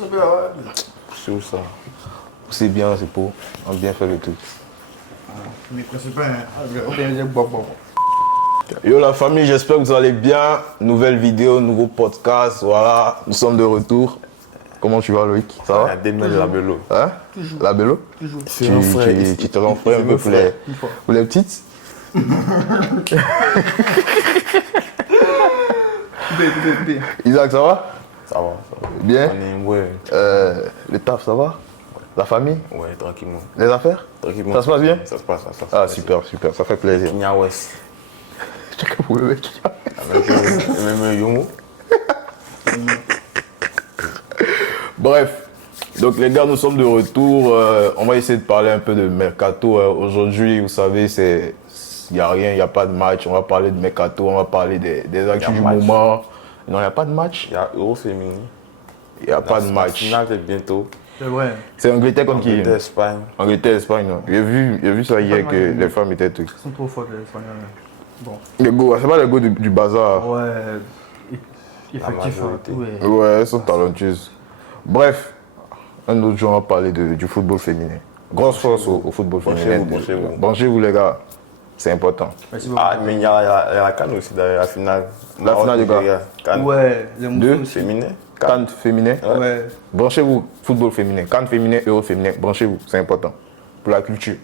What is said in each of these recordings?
C'est bien, ouais. C'est où ça? C'est bien, c'est pour. On a bien fait le truc. Mais c'est pas un. Yo la famille, j'espère que vous allez bien. Nouvelle vidéo, nouveau podcast, voilà. Nous sommes de retour. Comment tu vas Loïc? Ça va? Demain la Bello. Hein? Toujours. La Bello? Toujours. Tu te rends frais un peu pour les petites? Bien. Isaac, ça va? Ça va. Bien? On est, ouais. Le taf, ça va? La famille? Ouais, tranquillement. Les affaires? Tranquillement. Ça se passe bien? Ça se passe, ça se passe. Ah super, super, ça fait plaisir. Kenya West. Chacun pour le mec. Avec même Yomo. Bref, donc les gars, nous sommes de retour. On va essayer de parler un peu de Mercato. Aujourd'hui, vous savez, il n'y a rien, il n'y a pas de match. On va parler de Mercato, on va parler des actus du match. moment. Non, il n'y a pas de match. Il y a Euro féminin. Il n'y a pas de La match. finale, c'est bientôt. C'est vrai. C'est Angleterre contre qui? Angleterre, Espagne. Angleterre, Espagne. Non. J'ai vu ça hier que les femmes étaient trucs. Ils sont trop forts, les Espagnols. Bon. Les go, c'est pas les go du bazar. Ouais. Effectif, majorité. tout est. Ouais, elles sont talentueuses. Bref, un autre jour, on va parler du football féminin. Grosse force au football féminin. branchez-vous. Branchez-vous, les gars. C'est important. Merci beaucoup. Ah, mais il y a la Cannes aussi, derrière la finale. La finale, les gars. Cannes. Ouais, les Deux. mousses aussi. Féminin. Cannes féminin. Ouais. Branchez-vous, football féminin. Cannes féminin, euro féminin. Branchez-vous, c'est important. Pour la culture.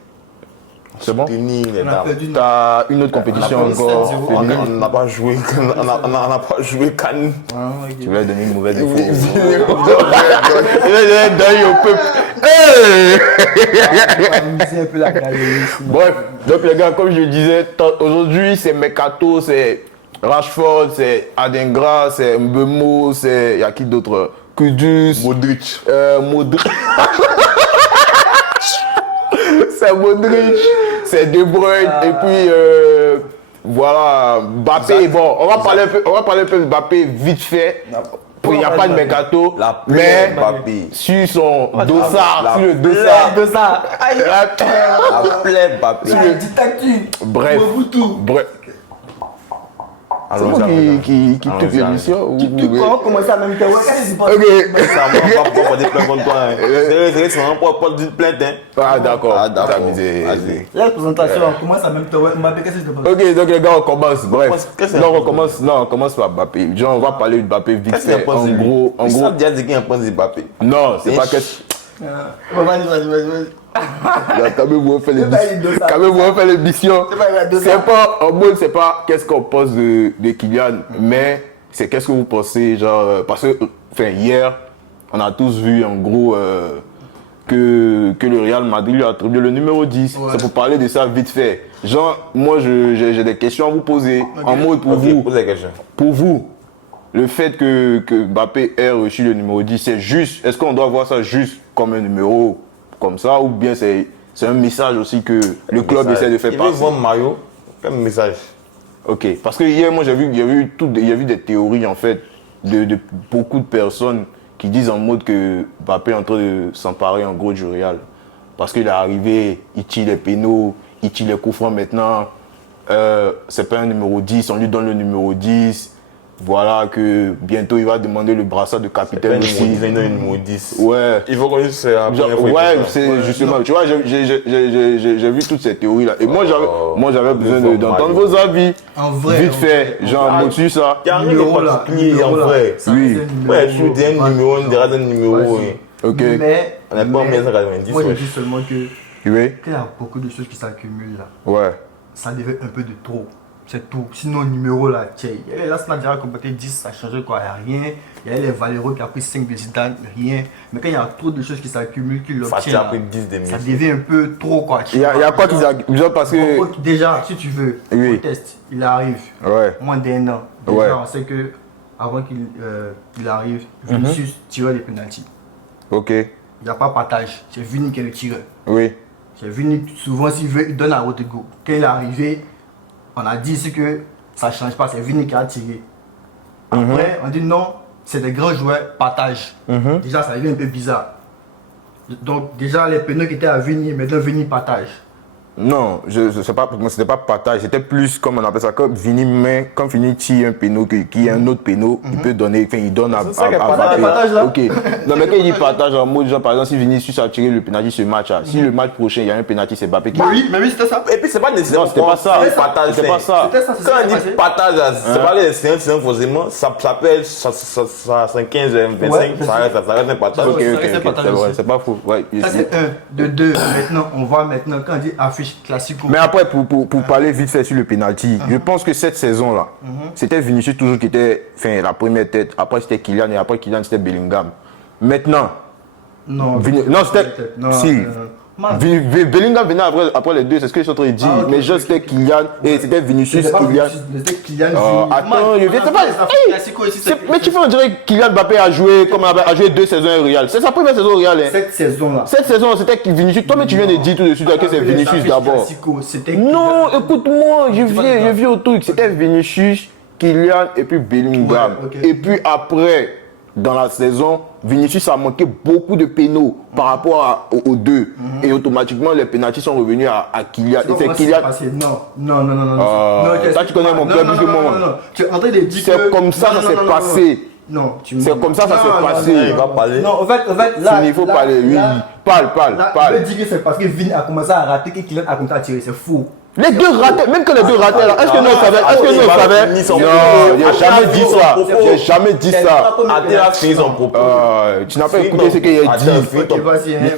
C'est bon? Tenir les On a dames. perdu une. T'as une autre compétition On a perdu encore 7-0. On féminine. n'a pas joué, on n'a pas joué Cannes. Ah, ok. Tu voulais donner une mauvaise info. Oui. Il a donné au peuple. On va amuser un peu la galerie. sinon. Bref, donc les gars, comme je le disais, aujourd'hui c'est Mercato, c'est Rashford, c'est Adingra, c'est Mbeumo, c'est. Il y a qui d'autre? Kudus. Modric. Modric. C'est Modric, c'est De Bruyne, et puis voilà, Mbappé. Bon, on va parler un peu de Mbappé vite fait. Il n'y a pas de Mercato, La plaie mais Mbappé. sur son dossard, la sur le dossard. De ça. Aïe. La plaie Mbappé. La dictature. Bref, Mobutu. bref. C'est moi qui quitte Allons-y, l'émission. On commence à même temps. Ouais, qu'est-ce qui se passe? Ok. Ça va pas porter plainte contre toi. Hein. C'est vraiment pas porter plainte. Hein. Ah d'accord. Ah, d'accord. T'as misé. Vas-y. La présentation, on commence à même temps. Ouais, Mbappé, qu'est-ce qui se passe? Ok, donc les gars, on commence. Bref. Qu'est-ce que Non, c'est on commence par Mbappé. Genre, on va parler de Mbappé vite Qu'est-ce qu'il fait. pense En de lui? gros, Ils savent déjà dire qu'il y a un point de Mbappé. non, c'est Et pas ch- qu'est-ce. Vas-y. Quand même, vous faites les C'est pas une dossard. Quand même, vous faites l'émission. C'est pas une dossard. C'est pas, en mode, c'est pas qu'est-ce qu'on pense de Kylian, mais c'est qu'est-ce que vous pensez, genre, parce que, enfin, hier, on a tous vu, en gros, que le Real Madrid lui a attribué le numéro 10. Ouais. C'est pour parler de ça vite fait. Genre, moi, j'ai des questions à vous poser. En mode, pour Ok, vous, pose la question. pour vous, le fait que Mbappé ait reçu le numéro 10, c'est juste, est-ce qu'on doit voir ça juste comme un numéro comme ça, ou bien c'est un message aussi que le club Message. essaie de faire Il veut passer? vendre Mario comme message. Ok, parce que hier, moi, il y a eu des théories, en fait, de beaucoup de personnes qui disent en mode que Mbappé est en train de s'emparer, en gros, du Real. Parce qu'il est arrivé, il tire les pénaux, il tire les coups francs maintenant. C'est pas un numéro 10, on lui donne le numéro 10. Voilà, que bientôt, il va demander le brassard de C'est pas capitaine un numéro aussi. 10, il a un numéro 10. Ouais. Il faut qu'on dise c'est la Genre, première fois. ouais, qu'il fait ça. c'est justement, tu vois, j'ai vu toutes ces théories-là. Et moi, j'avais besoin d'entendre vos avis. En vrai. Vite en fait, vrai. genre, moi dessus ça. Il y a un Numéro numéro là, particulier en numéro là. vrai. Ça, Oui. c'est un numéro. Ouais, je suis un numéro, on dirait un numéro. Vas-y. Oui. Ok. Mais. On n'est pas en mais, 1990. Moi, je ouais. dis seulement que Oui. qu'il y a beaucoup de choses qui s'accumulent là. Ouais. Ça devait un peu de trop. C'est tout. Sinon, numéro là, tiens. Il y a là, ça a déjà complété 10, ça a changé quoi, il n'y a rien. Il y a les Valero qui a pris 5 de Zidane, rien. Mais quand il y a trop de choses qui s'accumulent, qui Fatih l'obtiennent, a là, pris 10 des ça Messi. devient un peu trop quoi. Il y a quoi qui s'accumule parce que. Déjà, si tu veux, Oui. au test, il arrive. Ouais. Moins d'un an. Déjà, Ouais. on sait que avant qu'il il arrive, Vinicius tirait les pénaltys. Ok. Il n'y a pas partage. C'est Vini qui est le tireur. Oui. C'est Vini, souvent, s'il veut, il donne à Rodrigo. Quand il est arrivé, on a dit ici que ça ne change pas, c'est Vini qui a tiré. Après, on dit non, c'est des grands joueurs, partage. Déjà, ça devient un peu bizarre. Donc, déjà, les pénaux qui étaient à Vini, maintenant Vini partage. Non, sais pas, pour moi, c'était pas partage, c'était plus comme on appelle ça, comme quand Vini tire un péno, qui est un autre péno, il peut donner, enfin, il donne à partage, là. Ok. Non, mais quand il dit partage en mode, genre, par exemple, si Vinicius a tiré le penalty ce match, là, si le match prochain, il y a un penalty, c'est Mbappé qui. Mais oui, c'était ça. Et puis c'est pas nécessaire. Non, c'était pas ça. Partage, C'était pas ça. C'était ça, c'est Quand ça on qui dit s'est passé. partage, c'est pas les séances forcément. Ça peut être 15, 25, Ouais, ça reste un partage. Ok, Ça ok, reste un ok, partage c'est vrai, aussi. c'est pas faux. Ouais. Ça c'est un. De deux, maintenant, on voit maintenant, quand on dit affiche classico. Mais après, pour parler vite fait sur le penalty, je pense que cette saison-là, c'était Vinicius toujours qui était la première tête. Après, c'était Kylian et après Kylian, c'était Bellingham. Maintenant, Non, non, c'était. Non, Si. Man. Bellingham venait après les deux, c'est ce que je suis en train de dire. Ah, ok, mais genre, ok, c'était ok. Kylian et c'était Vinicius, C'était pas Kylian. Vinicius, mais c'était Kylian. Attends, je viens. C'est pas. Classico ici, Mais tu fais, on dirait que Kylian Mbappé a joué comme a joué 2 saisons au Real. C'est sa première saison au Real. Hein. Cette saison-là. Cette saison, c'était Vinicius. Toi, mais tu viens de dire tout de suite que c'est Vinicius d'abord. Non, écoute-moi, je viens au truc. C'était Vinicius, Kylian et puis Bellingham. Ouais, ok. Et puis après, dans la saison, Vinicius a manqué beaucoup de pénaux par rapport aux deux. Et automatiquement, les pénaltys sont revenus à Kylian. Et c'est Kylian. Non. Ça, tu connais mon club plus que moi. Non. Tu es en train de dire que. C'est comme ça, ça s'est passé. Non, C'est comme ça, ça s'est passé. Il va parler. Non, en fait, là. Il faut parler, oui. Parle. Je veux dire que c'est parce que Vini a commencé à rater que Kylian a commencé à tirer. C'est faux. Les deux rataient, même que les deux rataient là, est-ce que nous on savait? Non, j'ai jamais dit ça. J'ai jamais dit ça. Athé a fini son propos. Tu n'as pas écouté ce qu'il a dit.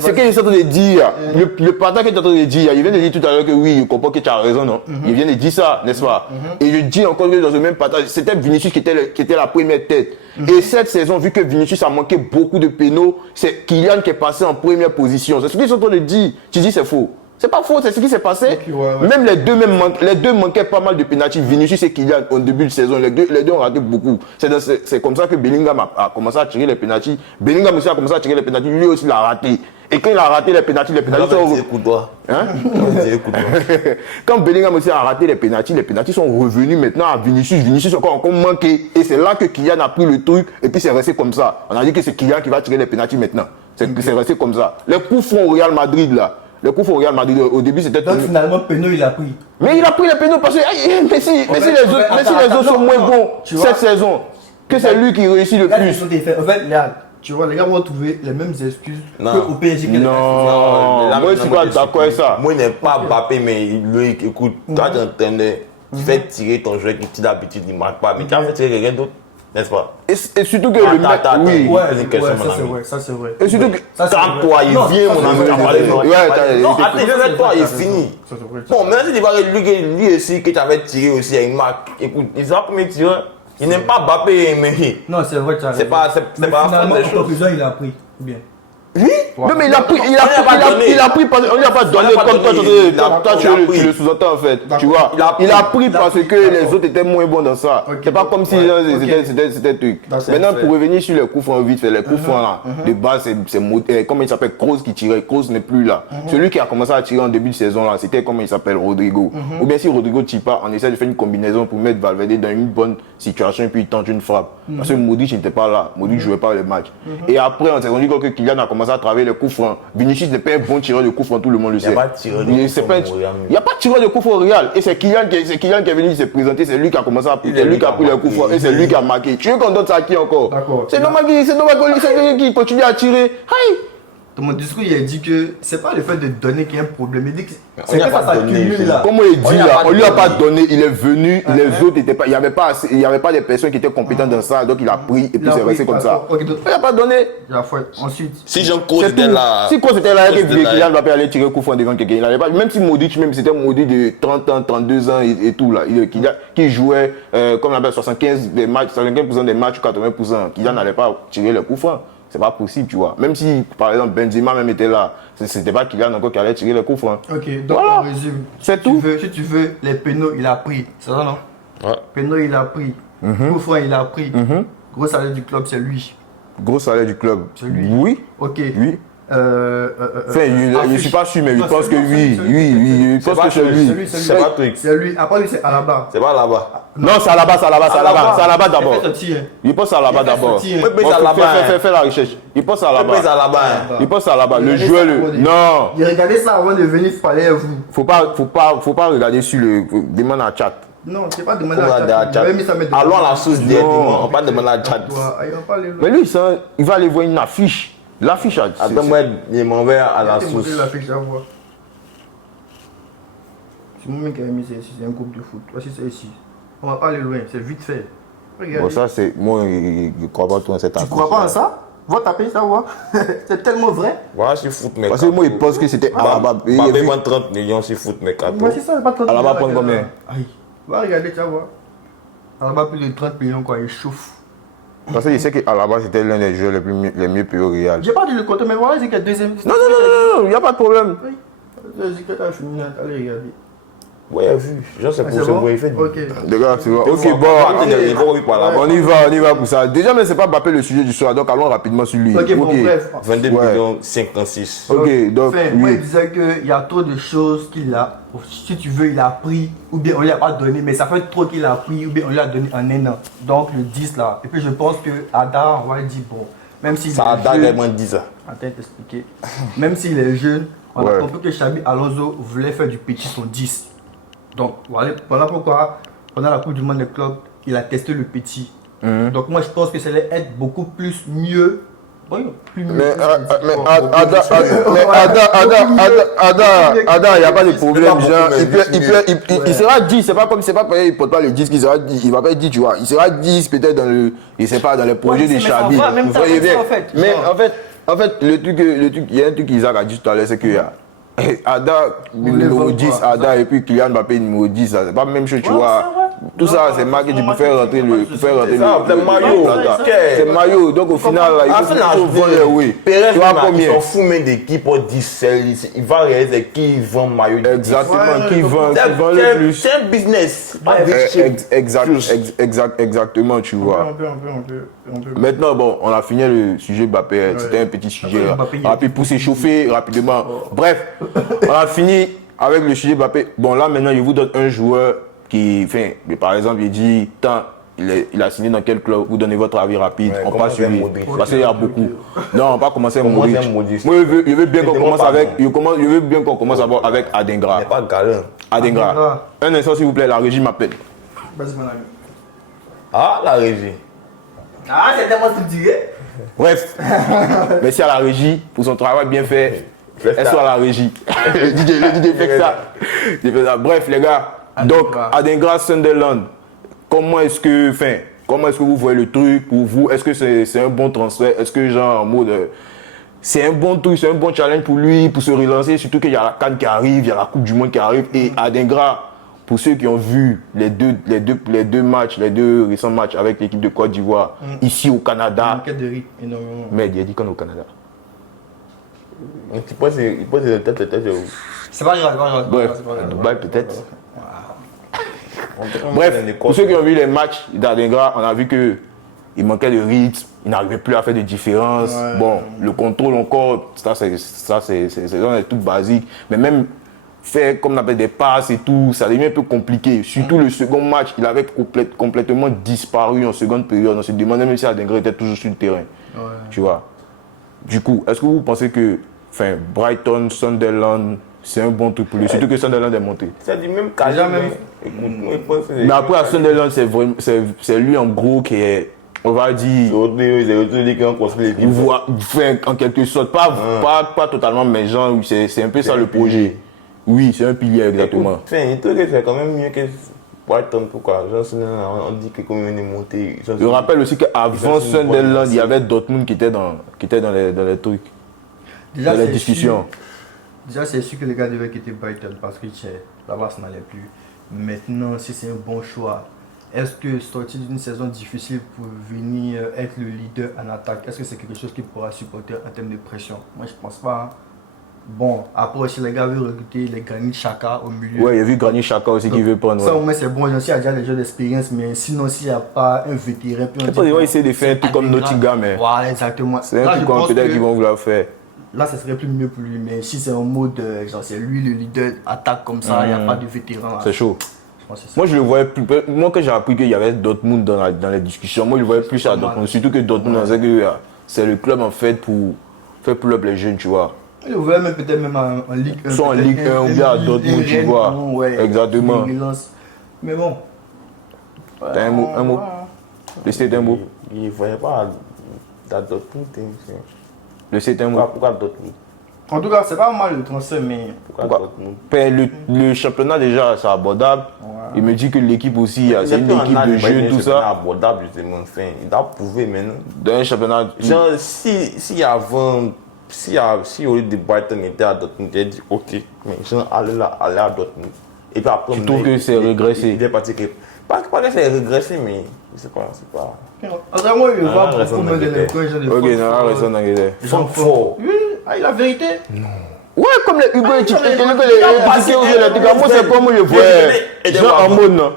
Ce qu'il est en train de dire, le partage qu'il est en train de dire, il vient de dire tout à l'heure que oui, il comprend que tu as raison, non? Il vient de dire ça, n'est-ce pas? Et je dis encore que dans ce même partage, c'était Vinicius qui était la première tête. Et cette saison, vu que Vinicius a manqué beaucoup de pénaux, c'est Kylian qui est passé en première position. C'est ce qu'ils sont en train de dire. Tu dis c'est faux. C'est pas faux, c'est ce qui s'est passé. Okay, ouais. Même les deux manquaient pas mal de pénalty. Vinicius et Kylian au début de saison, les deux ont raté beaucoup. C'est comme ça que Bellingham a commencé à tirer les pénaltys. Bellingham aussi a commencé à tirer les pénaltys, lui aussi l'a raté. Et quand il a raté les pénaltys sont Écoute-toi. hein? Quand Bellingham aussi a raté les pénaltys sont revenus maintenant à Vinicius. Vinicius a encore manqué. Et c'est là que Kylian a pris le truc et puis c'est resté comme ça. On a dit que c'est Kylian qui va tirer les pénaltys maintenant. C'est resté comme ça. Les coups francs au Real Madrid là. Le coup au Real Madrid, au début c'était. Donc finalement, Penaud il a pris. Mais il a pris les pénaux parce que mais si les autres sont moins bons cette saison, que c'est lui qui réussit le plus. En fait, là, tu vois, les gars vont trouver les mêmes excuses qu'au PSG. Non, moi je suis pas d'accord avec ça. Moi, il n'est pas Mbappé, mais Loïc, écoute, toi tu entendais, tu fais tirer ton joueur qui d'habitude ne marque pas, mais tu as fait tirer quelqu'un d'autre, n'est-ce pas? Et surtout que le mec. Oui. Ça c'est vrai. Et surtout que. Calme-toi, il vient, mon ami, tu as parlé. Non, attends, je vais toi, il est fini. Ça c'est vrai. Bon, maintenant, si tu vois lui aussi, que tu avais tiré aussi à une marque, écoute, il sera premier tireur. Il n'aime pas Mbappé, mais. Non, c'est vrai, tu as raison. C'est pas Mais la finalement, faute des en choses. conclusion, il a pris. Bien. Oui. Non mais il a pris parce on lui a pas donné comme toi tu le sous-entends en fait. Tu vois. Il a pris parce que les autres étaient moins bons dans ça. C'est pas comme si c'était truc. Maintenant pour revenir sur les coups francs vite fait, les coups francs là, de base c'est comment il s'appelle Kroos qui tirait. Kroos n'est plus là. Celui qui a commencé à tirer en début de saison là, c'était comment il s'appelle Rodrigo. Ou bien si Rodrigo tire pas, on essaie de faire une combinaison pour mettre Valverde dans une bonne situation et puis il tente une frappe. Parce que Modric n'était pas là. Modric jouait pas les matchs. Et après on s'est rendu compte que Kylian a commencé à travailler les coups francs. Vinicius n'est pas un bon tireur de coups francs, tout le monde le sait. Il n'y a pas de tireur de coups francs au Real. Il n'y a pas de tireur de coups francs au Real. Et c'est Kylian qui est venu se présenter, c'est lui qui a commencé à c'est lui qui a pris les coups francs et c'est lui qui a marqué. Tu veux qu'on donne ça à qui encore? C'est normal qu'il continue à tirer. Aïe! Dans mon discours, il a dit que c'est pas le fait de donner qu'il y a un problème. Il dit que c'est que ça s'accumule là. Comment il dit là? On lui a pas donné, il est venu, les autres étaient pas, il n'y avait pas des personnes qui étaient compétentes dans ça, donc il a pris et puis c'est resté comme ça. Il n'a pas donné. Ensuite. Si Jean Kroos était là. Si Kroos était là, Kylian Mbappé allait tirer coup franc devant quelqu'un. Il n'allait pas, même si Modric, même c'était Modric de 30 ans, 32 ans et tout là, qui jouait, comme on appelle 75% des matchs, 80%, Kylian n'allait pas tirer le coup franc. C'est pas possible, tu vois. Même si, par exemple, Benzema même était là, c'était pas Kylian encore qui allait tirer le coup franc. Ok, donc voilà. on résume. C'est tout. Si tu veux, les pénaux, il a pris. C'est ça, non? Ouais. Pénaux, il a pris. Coup franc, il a pris. Gros salaire du club, c'est lui. Gros salaire du club. C'est lui. Oui. Ok. Oui. Enfin, je ne suis pas sûr, mais je pense que oui. Oui, je pense que c'est lui. C'est pas truc. C'est lui. Après lui, c'est Alaba. C'est pas là-bas. Non, c'est Alaba, c'est Alaba d'abord. Fais sortir, hein. Il pense à Alaba d'abord. sorti, hein. Oui, mais c'est Alaba, hein. Fais la recherche. Il pense à C'est Alaba. pas là-bas. Il pense à Alaba. Le Regardez joueur, ça avant de- non. Il regardait ça avant de venir parler à vous. Faut pas regarder sur le. Demande à chat. Non, c'est pas demander On va à aller à chat. chat. J'avais mis ça mettre Allons à la source directement. Non. On va demander à chat. Il va pas aller Mais lui, il va aller voir une affiche. L'affiche, Attends, moi, il m'en va à la source. source. L'affiche, à voir. C'est moi qui ai mis ça ici, c'est un groupe de foot. Voici ça ici. On va pas aller loin, c'est vite fait. Regarde. Bon, ça, c'est. Moi, je crois pas trop à cette Tu affiche. crois pas à ça? Va taper ça, voir. C'est tellement vrai. Voilà, c'est foot, mec. Parce que moi, il pense que c'était Alaba. Il va vendre 30 millions, c'est foot, mec. Moi, c'est ça, c'est pas 30 Alaba millions, prend là, combien? là. Aïe. Va regarder, tu vas voir. Alaba plus de 30 millions, quoi, il chauffe. Parce que je sais qu'Alaba, c'était l'un des joueurs les mieux payés au Real. J'ai pas dit le côté, mais voilà, c'est que deuxième. Non, il n'y a pas de problème. Oui. C'est que t'as fini, allez regarder. Ouais, vu. Genre, c'est pour C'est ce bon? qu'il fait. Ok. D'accord, tu vois. Ok, Attends, bon. il faut qu'il parle là-bas. On y va pour ça. Déjà, mais c'est pas Mbappé le sujet du soir, donc allons rapidement sur lui. Ok, bon, bref. 22 Ouais. millions, 56. Ok, donc, Enfin, moi, il oui. disait qu'il y a trop de choses qu'il a. Si tu veux, il a pris, ou bien on lui a pas donné, mais ça fait trop qu'il a pris, ou bien on lui a donné en un an. Donc le 10 là. Et puis je pense que Ada, on va lui dire, bon, même s'il Ça a est jeune. vraiment dit ça. Attends, t'expliquer. Même s'il est jeune, on Ouais. a compris que Xabi Alonso voulait faire du petit son 10. Donc voilà pourquoi, pendant la Coupe du Monde des clubs, il a testé le petit. Donc moi je pense que ça allait être beaucoup plus mieux. Oui, plus mieux. Mais Bon, Ada, il n'y a pas de problème. beaucoup, Genre, mais il sera 10, c'est pas comme c'est pas pareil, il porte pas le 10 qu'il sera 10, il va pas être 10, tu vois. Il sera 10 peut-être dans le, je sais pas, dans le projet de mais ça Xabi. va, même Vous temps, voyez comme bien. ça, en fait. Mais Genre. en fait, le truc, il y a un truc qu'Isaac a dit tout à l'heure, c'est que Ada, numéro vendre 10, quoi, Ada et puis Kylian Mbappé numéro 10, ça, c'est pas la même chose, tu Ouais, vois. c'est vrai. Tout ça, Non, c'est marqué c'est pour faire rentrer le. Pour faire rentrer C'est ça, c'est maillot. C'est maillot, donc au final, là, il faut vendre, oui. Pérez, Tu vois il combien? s'en fout même des qui pour 10. Il va réaliser qui vend maillot. Exactement, Ouais, qui vend le plus. C'est un business. Pas Exactement, tu vois. On peut. Maintenant, bon, on a fini le sujet Mbappé. C'était un petit sujet Après, Mbappé, il y a- rapide pour s'échauffer rapidement. Bref, on a fini avec le sujet Mbappé. Bon, là, maintenant, je vous donne un joueur qui, enfin, par exemple, il dit, tant, il a signé dans quel club, vous donnez votre avis rapide, Ouais, on passe sur commencez lui. Modric. Parce qu'il y a beaucoup. Non, on va pas commencer avec Commencez Modric. Modric. Moi, je veux bien qu'on Mettez-moi commence pas avec, bon. je veux bien qu'on commence avec Il Adingra. n'est pas galin. Adingra. Adingra. Un instant, s'il vous plaît, la régie m'appelle. Vas-y, mon ami. Ah, la régie. Ah, c'est tellement structuré. Bref, merci à la régie pour son travail bien fait. Fais Elle ça. soit à la régie. Le DJ fait ça. Il fait ça. Bref, les gars. Donc, Adingra Sunderland, comment est-ce que vous voyez le truc pour vous? Est-ce que c'est un bon transfert? Est-ce que, genre, en mode. C'est un bon truc, c'est un bon challenge pour lui, pour se relancer, surtout qu'il y a la CAN qui arrive, il y a la Coupe du Monde qui arrive. Et Adingra, pour ceux qui ont vu les deux matchs, les deux récents matchs avec l'équipe de Côte d'Ivoire, ici au Canada. Enquête de rythme, énormément. Mais il a dit qu'on est au Canada. Il pose les têtes. C'est pas grave, Bref, c'est pas grave. Dubaï peut-être. Bref, pour ceux qui ont vu les matchs d'Adingra, on a vu qu'il manquait de rythme, il n'arrivait plus à faire de différence. Ouais. Bon, le contrôle encore, ça c'est tout basique. Mais même faire comme on appelle des passes et tout, ça devient un peu compliqué. Surtout le second match, il avait complètement disparu en seconde période. On se demandait même si Adingra était toujours sur le terrain. Ouais. Tu vois. Du coup, est-ce que vous pensez que Brighton, Sunderland, c'est un bon truc pour lui? Surtout que Sunderland est monté. C'est du même Déjà cas. même. Écoute, moi, je pense que Mais après, à Sunderland, c'est lui en gros qui est, on va dire, c'est eux qui ont construit l'équipe. en quelque sorte, pas totalement, mais genre, c'est un peu ça le projet. Oui, c'est un pilier exactement. Enfin, il trouve que c'est quand même mieux que Brighton. Pourquoi? Genre, on dit que comme on est monté. Je rappelle aussi qu'avant Sunderland, il y avait Dortmund qui était dans les trucs, dans les c'est discussions. sûr- Déjà, c'est sûr que les gars devaient quitter Brighton parce que là-bas, ça n'allait plus. Maintenant, si c'est un bon choix, est-ce que sortir d'une saison difficile pour venir être le leader en attaque, est-ce que c'est quelque chose qu'il pourra supporter en termes de pression? Moi, je pense pas. Hein. Bon, après aussi, les gars veulent recruter les Granit Xhaka au milieu. Ouais, il y a vu Granit Xhaka aussi qui veut prendre. Ça, Ouais. au moins, c'est bon. J'en sais, il y a déjà des jeux d'expérience, mais sinon, s'il n'y a pas un vétéran, puis on Je pense qu'ils vont essayer de faire un truc comme Nottingham, mais voilà, exactement. c'est un Là, truc je comme pense peut-être que qu'ils vont vouloir faire. là, ça serait plus mieux pour lui. Mais si c'est en mode, genre, c'est lui le leader, attaque comme ça, il n'y a pas de vétéran. Là. C'est chaud. Je pense que c'est ça. Moi, je le voyais plus. Moi, quand j'ai appris qu'il y avait Dortmund dans les discussions, moi, je le voyais plus à Dortmund. Surtout que Dortmund, on sait que c'est le club en fait pour faire pull-up les jeunes, tu vois. Il voulait même peut-être même en Ligue 1. Soit en Ligue 1 ou bien à Dortmund, tu vois. Ouais, Exactement. Mais bon. T'as un mot Laissez un mot. Il ne voyait pas à Dortmund. Laissez un mot. Pourquoi Dortmund? En tout cas, c'est pas mal le transfert, mais. Pourquoi Dortmund? Le championnat déjà, c'est abordable. Il me dit que l'équipe aussi, c'est une équipe de jeunes, tout ça. Abordable, justement. Enfin, il doit prouver maintenant. Dans un championnat. Genre, si avant, si au lieu de Brighton était à Dortmund, j'ai dit ok, mais genre, aller à Dortmund. Et puis après, Tu trouves que c'est régressé? Il est parti que. Pas que c'est régressé, mais c'est pas. En moi, il va raison beaucoup de d'Angleterre. coins de Ok, non, la raison d'Angleterre. Ils sont forts. Oui, ah, la vérité. Ouais, comme les Hugo et Titi, non, moi c'est comme je Il voyais. était Genre où en mode non.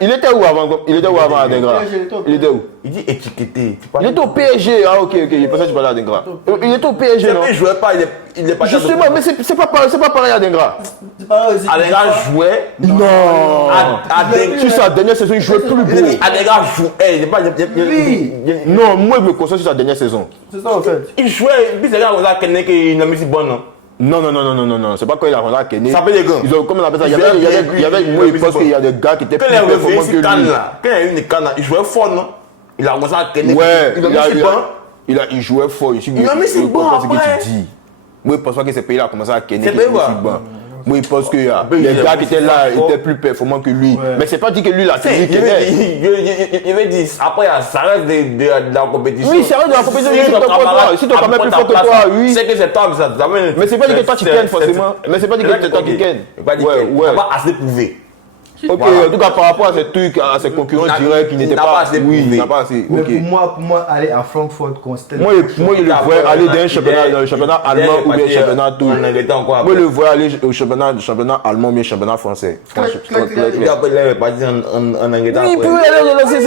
Il était où avant? Il était où avant à Dengra? Il était où? Il dit étiqueté. Il était au PSG. Ah ok, je pensais que tu parlais à Dengra. Il était au PSG, non? Il jouait pas, il est pas Justement, mais c'est pas pareil à Dengra. Adenga jouait. Non. Sur sa dernière saison, il jouait plus beau. Adenga jouait. Il est pas. Non, moi je me concentre sur sa dernière saison. C'est ça en fait. Il jouait. Puis c'est là qu'on a connu qu'il n'a mis si bon, non? Non, c'est pas quand il a rendu à Kenny. Ça s'appelle les gars. Ils ont, comment on appelle ça? Il y avait, moi je pense qu'il y a des gars qui étaient Quand plus il est revenu performants ici, que Cannes lui. là, quand il y a eu une Cannes, il jouait fort, non? Il a commencé à Kenny. Ouais, il a mis si bon. il jouait fort. Il a mis si bon comprends ce que après. tu dis. Moi je pense pas que ces pays-là ont commencé à Kenny. C'est pays quoi? Moi je pense que les il gars a qui étaient poussé là fort. étaient plus performants que lui. Mais c'est pas dit que lui l'a Tu sais, fini il veut dire, après, ça reste de la compétition. Oui, ça reste de la compétition. Si tu es quand même plus fort que toi, oui. C'est que c'est toi que ça. Mais c'est pas dit que toi tu kennes forcément. Mais c'est pas dit que c'est toi qui kennes. Ouais. Pas assez prouvé. Ok, en tout cas par rapport à ces trucs, à ces concurrents directs qui n'étaient pas. Oui, il n'a pas assez. Mais Ok. pour moi, aller à Francfort, constamment. Moi, il le voit aller dans le championnat allemand ou bien championnat tout. Moi, je le vois aller au championnat allemand ou bien championnat français. Il est parti en Angleterre. Oui, il peut aller relancer,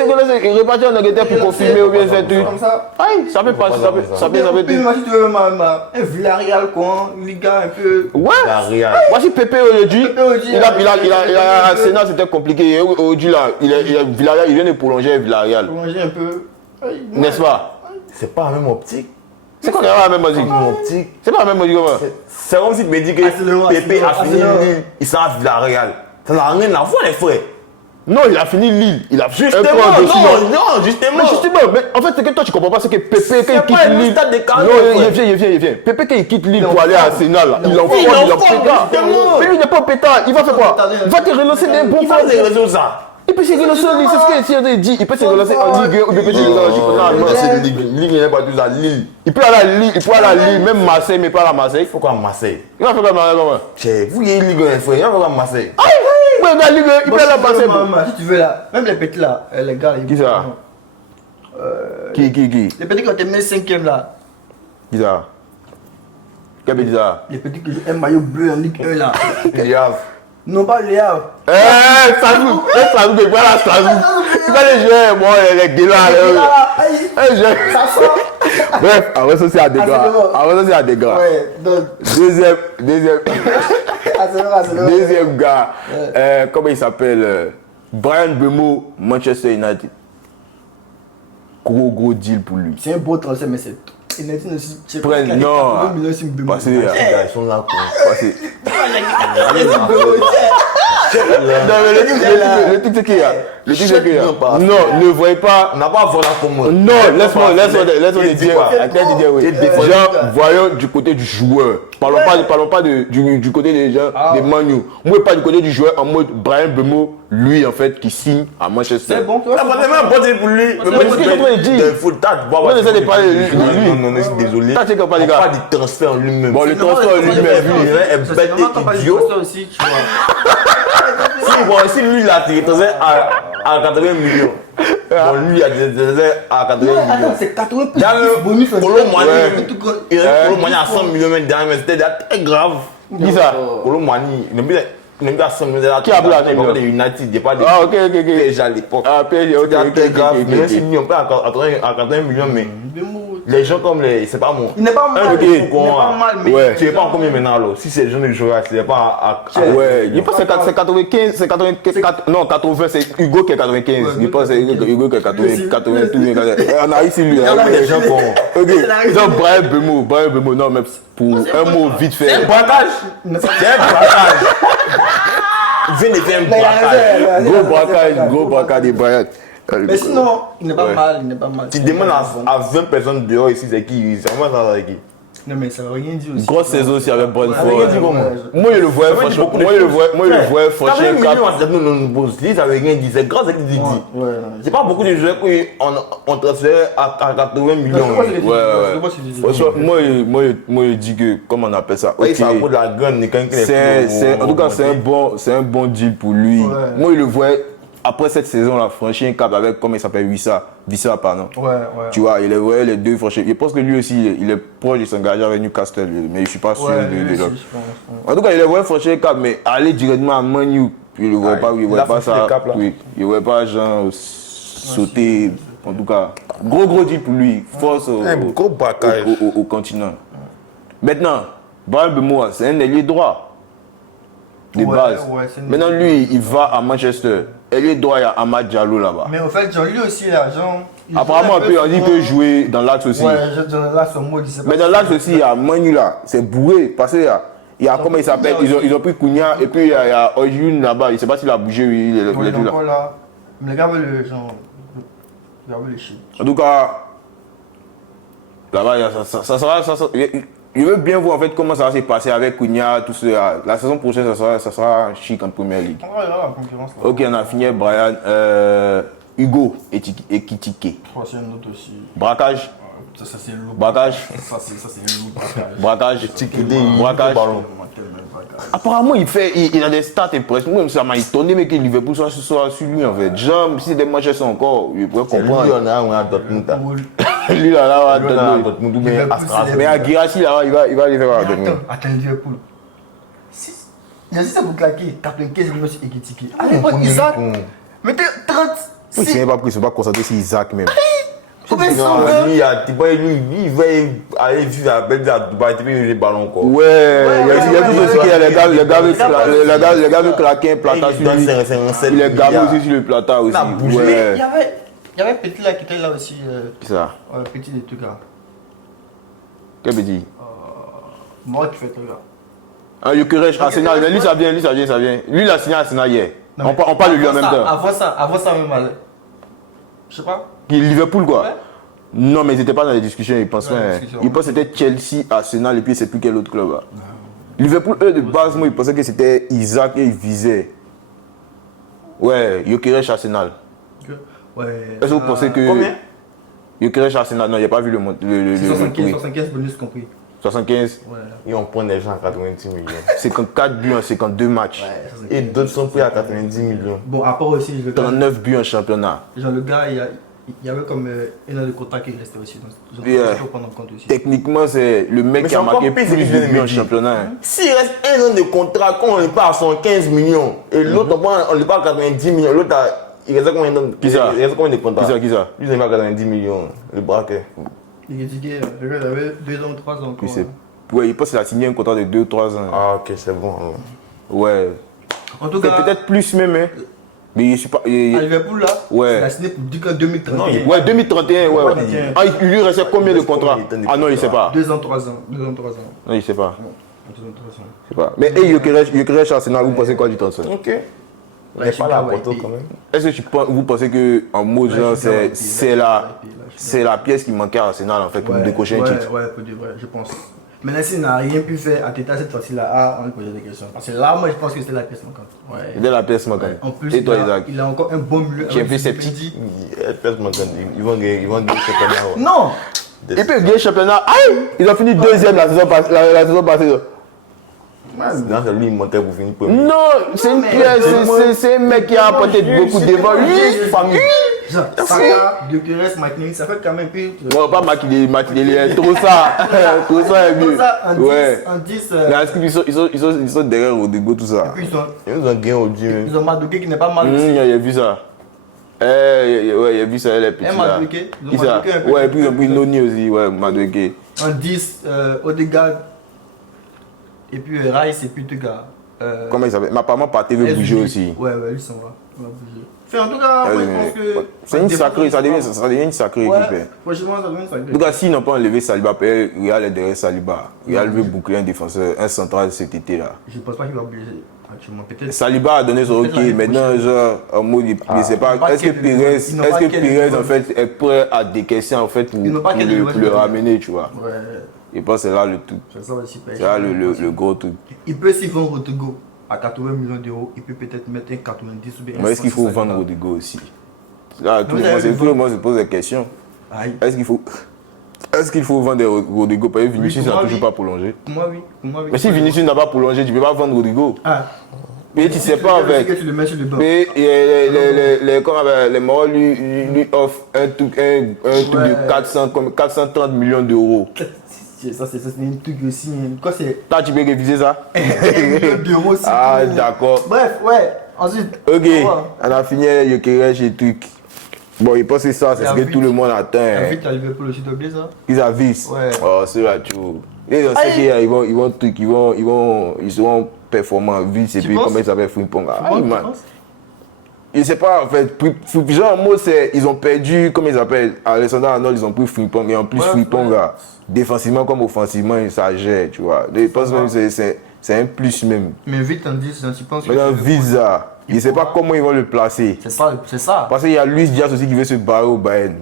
il repartir en Angleterre pour confirmer ou bien ces trucs. Comme ça. Aïe, ça peut passer, ça peut Puis, moi, si tu veux, un Villarreal, quoi, Liga un peu. Ouais. Voici Pépé aujourd'hui. Il a Arsenal, c'était compliqué. Aujourd'hui, là, Villarreal, il vient de prolonger Villarreal. Prolonger un peu. N'est-ce pas? C'est pas la même optique. C'est quoi la même musique? Optique. C'est pas la même musique, comment? C'est comme si tu me dis que Pépé a fini Lille, il s'en va à Villarreal. Ça n'a rien à voir, les frères. Non, il a fini Lille. Il a Justement, non, justement. Mais justement, mais en fait, c'est que toi tu comprends pas, c'est que Pépé, quand il quitte Lille. Non, il vient. Pépé, quand il quitte Lille pour aller à Arsenal, il en pétard. Mais lui, il n'est pas pétard. Il va faire quoi? Va te relancer des bons Il va se résoudre ça. Il peut se relancer en Ligue, c'est ce qu'il dit. Il peut se relancer en Ligue 1 ou il peut se relancer en championnat allemand. Ligue n'est pas tout ça, Lille. Il peut aller à Lille, même Marseille, mais pas à Marseille. Pourquoi Marseille? Il va faire comme Marseille. Chez vous, il y a une Ligue 1, frère. Il va faire comme Marseille. Ouais, la Ligue 1, il peut aller à Marseille. Si tu veux là, même les petits là, les gars. Qui ça? Qui? Les petits qui ont été mis 5e là. Qui ça? Quel petit ça? Les petits qui ont un maillot bleu en Ligue 1 là. Il y a. Non, pas les Havre. Strasbourg, voilà Strasbourg. Il va les jouer, moi, les gars. Ça sort. Bref, avant ça, c'est à des gars. Ouais, donc. Deuxième gars, comment il s'appelle? Brian Bemo, Manchester United. Gros deal pour lui. C'est un beau transfert, mais c'est. United aussi. Non. Parce que. Ils sont là, quoi. Non, mais le truc c'est qu'il y a. Le truc c'est qu'il y a. Non, ne voyez pas. On n'a pas volé comme moi. Non, laisse-moi te dire. Genre, voyons du côté du joueur. Parlons pas du côté des gens, des Manu. Moi, pas du côté du joueur en mode Brian Bemo, lui en fait, qui signe à Manchester. C'est bon, toi. Ça va même pas dire pour lui. Mais qu'est-ce que tu dis? Il faut tâte. On essaie de parler de lui. Non, je suis désolé. T'as pas les gars. Pas du transfert en lui-même. Bon, le transfert lui-même, est bête et idiot. Aussi, tu vois. Si lui, il a tiré à 80 millions. Bon, lui, il a tiré à 80 millions. C'est 80 Il y a le bonus. Il a le Mani à 100 millions, mais c'était très grave. Qui ça? Kolo Mani, il n'a pas 100 millions. Qui a pris à 100 Il millions? de United, il n'y a pas de Ah, ok. PSG à l'époque. Ah, PSG, ok. C'était très grave. Même si on peut à 80 millions, mais Les gens comme les. C'est pas mon. Il n'est pas mal. Ok, Il n'est pas mal, mais. Ouais. Tu es pas en combien maintenant alors? Si c'est les gens de joueur, tu n'es pas à. Ouais, je pense que c'est 95, c'est 95, non 80, c'est Hugo qui est 95. Je pense que c'est Hugo qui est 80, tout bien. On a ici lui. Les gens font. Ok, ils ont Brian Bemo, non mais pour un mot vite fait. C'est un braquage! C'est un braquage! Viens de faire un braquage! Gros braquage des Brian. Mais sinon, il n'est pas Ouais. mal, il n'est pas mal. Tu demandes à 20 personnes dehors ici, c'est qui? C'est vraiment ça avec qui? Non, mais ça veut rien dire aussi. Grosse saison aussi avec Brentford. Ouais, ouais, ouais. Moi, je le vois, franchement, moi, je le vois, franchement, Quand même, ça veut rien dire. C'est grâce à qui tu dis. Ouais, C'est pas beaucoup de joueurs qui ont transféré à 80 millions. Moi, je dis que, comment on appelle ça? Ouais, Ok. ça vaut de la gun. En tout cas, c'est un bon deal pour lui. Ouais. Moi, je le vois, après cette saison-là, franchir un cap avec, comment il s'appelle, Wissa, pardon. Ouais. Tu vois, il est ouais, les deux franchis. Je pense que lui aussi, il est proche de s'engager avec Newcastle, mais je suis pas sûr de l'autre. En tout cas, il est ouais, franchir un cap, mais aller directement à Man U, je ne vois pas, il voit pas ça. Oui, il voit pas genre sauter. En tout cas, gros deal pour lui, force Gros braquage. au continent. Maintenant, Brian Bemo, c'est un ailier droit de base. Maintenant, lui, il va à Manchester. Ailier droit, il y a Amad Diallo là-bas. Mais en fait, genre, lui aussi, là, genre. Apparemment, il peut jouer dans l'axe aussi. Ouais, dans l'axe, moi, je sais pas. Mais dans l'axe aussi, il y a Manu là, c'est bourré. Parce qu'il y a comment il s'appelle, ils ont pris Kounia et puis il y a Oyun là-bas. Il ne sait pas s'il a bougé, il est tout là. Là. Mais les gars veulent le genre. Les gars veulent le shit. En tout cas, là-bas, ça sera. Je veux bien voir en fait comment ça va se passer avec Kounia, tout ça. La saison prochaine, ça sera chic en première ligue. Ouais, là, la concurrence. Là. Ok, on a fini avec Brian. Hugo Ekitike. C'est un autre aussi. Braquage. Ça, c'est un loup. Braquage. Ça, c'est un loup braquage. Braquage. Apparemment, il a des stats impressionnantes. Moi, ça m'a étonné, mais que Liverpool soit sur lui en fait. Genre, si des matchs sont encore, je pourrais comprendre. Lui, on a un à Dortmund. Lui, là, Dortmund ou bien à Strasbourg. mais à Girassi, là, il va aller faire à Dortmund. Attends, Liverpool. Il y a juste à vous claquer 95 millions sur Ekitike. À l'époque, Isaac, mettez 30. Oui, c'est pas pris, ils sont pas concentrés sur Isaac même. Combien ça Non, va? lui, il va aller vivre à Belgique à Dubaï, et puis il ballon encore. Ouais, il y a tout aussi qu'il y a les gars veulent claquer un plata sur lui. Il est gavé aussi sur le plata aussi. Mais il y avait Petit là qui était là aussi. Qui ça? Petit des trucs là. Quel petit? Moi qui fais tout là. Ah, Gyökeres, Arsenal, mais lui ça vient. Lui, il a signé à Arsenal hier. On parle de lui en même temps. Avant ça même, je sais pas. Liverpool quoi? Ouais. Non, mais ils n'étaient pas dans les discussions, ils pensaient. Ouais, discussion. Ils pensaient que c'était Chelsea, Arsenal et puis c'est plus quel autre club là. Liverpool, eux de base, moi, ils pensaient que c'était Isaac et ils visaient. Ouais, Gyökeres, Arsenal. Ouais. Est-ce que vous pensez que. Combien? Gyökeres, Arsenal, non, il n'y a pas vu le 75 bonus compris. 75, Ouais. Et on prend des gens à 90 millions. 54 buts en 52 matchs. Et d'autres sont pris à 90 millions. Bon, à part aussi, le gars, 39 buts en championnat. genre, le gars, il y avait comme un an de contrat qui restait aussi. Donc, Yeah. il faut prendre en compte aussi. Techniquement, c'est le mec Mais qui a c'est marqué encore pire, plus c'est que je de viens de buts me en dire. championnat. S'il reste un an de contrat, quand on n'est pas à 115 millions, et l'autre, on n'est pas à 90 millions, l'autre, il reste combien de Qui ça? Il reste combien de contrats? Qui ça? Lui, il n'est pas à 90 millions, le braquet. Il était le gars, il avait 2 ans, 3 ans encore. Ouais, il pense qu'il a signé un contrat de 2-3 ans. Ah, ok, c'est bon. alors. Ouais. En tout C'est cas, peut-être plus même, hein. Mais je suis pas. à Liverpool, là, Ouais. il a signé pour 2031. Non, il- Ouais, 2031, ouais. 2031. Ah, il lui restait combien de contrats? Ah non, il sait pas. 2 ans, 3 ans. 2 ans, 3 ans. Non, il sait pas. 2 ans, 3 ans. Je sais pas. Mais Gyökeres Arsenal, vous pensez quoi du transfert? Ok. Ouais, Il n'est pas là à ouais, Porto et- quand même. Est-ce que vous pensez que en mode genre c'est la pièce qui manquait à Arsenal en fait pour décocher un titre? Ouais, pour de vrai, je pense. Maintenant, s'il n'a rien pu faire à Teta cette fois-ci-là, on lui poser des questions. Parce que là, moi, je pense que c'était la pièce manquante. Ouais. C'était la pièce manquante. En plus, Et toi, Isaac? il a encore un bon milieu. Tu es un peu avec sceptique? Ils vont gagner le championnat. Non! Et puis le championnat, aïe! Ils ont fini deuxième la saison passée. Non, c'est lui, il montait pour finir premier. Non, c'est une pièce, c'est un mec qui a apporté beaucoup de devant. Oui, Genre, Saka, Gyökeres, Martinelli, ça fait quand même plus. bon, pas Makinele, trop ça est mieux. Ouais. En 10, Là, ils sont derrière Rodrigo, tout ça. puis Ils nous ont gagné au Dieu. ils ont Maduké qui n'est pas mal J'ai aussi. vu ça. Ouais, j'ai vu ça, les petits là. Madueke. Qui ça? Ouais, et puis ils ont pris Noni aussi, ouais, Madueke. En 10, Odegaard. Et puis Rice et puis Tuga. Comment il s'appelle? Mais apparemment, Partey veut bouger aussi. Ouais, ils sont là. On va bouger. En tout cas, moi, je pense que. C'est une sacrée, ça devient une sacrée équipe. Ouais, franchement, ça devient une sacrée. En tout cas, s'ils n'ont pas enlevé Saliba, Real est derrière Saliba. Real veut boucler un défenseur, un central cet été-là. Je ne pense pas qu'il va bouger actuellement. Peut-être. Saliba a donné son OK, maintenant, genre, en mode, il ne sait pas. Est-ce que Pérez, en fait, est prêt à décaisser, en fait, pour le ramener, tu vois? Ouais. Et pense que c'est là le tout. C'est ça aussi. C'est là le gros truc. Il peut s'y vendre Rodrigo à 80 millions d'euros. Il peut peut-être mettre un 90 ou bien. Mais est-ce qu'il faut vendre Rodrigo aussi? Là, tout le monde se pose la question. Est-ce qu'il faut vendre Rodrigo? Parce que Vinicius n'a toujours pas prolongé. Pour moi, oui. Mais si Vinicius n'a pas prolongé, tu ne peux pas vendre Rodrigo. Mais tu ne sais pas en fait. Mais les morts lui offrent un truc de 430 millions d'euros. Ça, c'est un truc aussi. Quoi, c'est. Toi, tu peux réviser ça? 1 million d'euros aussi. Ah, d'accord. Bref, ouais. Ensuite. Ok, on a fini Yokeresh et truc. Bon, il pense que ça, c'est ce que tout le monde attend. Vite à Liverpool aussi, t'as oublié ça? Ils avisent. Ouais. Oh, c'est là, tu vois. Ils seront performants vite. Et puis, comment ils s'appellent Frimpong? Je sais pas, en fait. Genre, en mot, ils ont perdu, comment ils s'appellent? Alexander Arnold, ils ont pris Frimpong. Et en plus, Frimpong, défensivement comme offensivement, ça gère, tu vois. Je pense même que c'est un plus même. Mais vite, on dit, tu penses que. Maintenant, Visa. Je ne sais pas comment ils vont le placer. C'est ça. Parce qu'il y a Luis Diaz aussi qui veut se barrer au Bayern.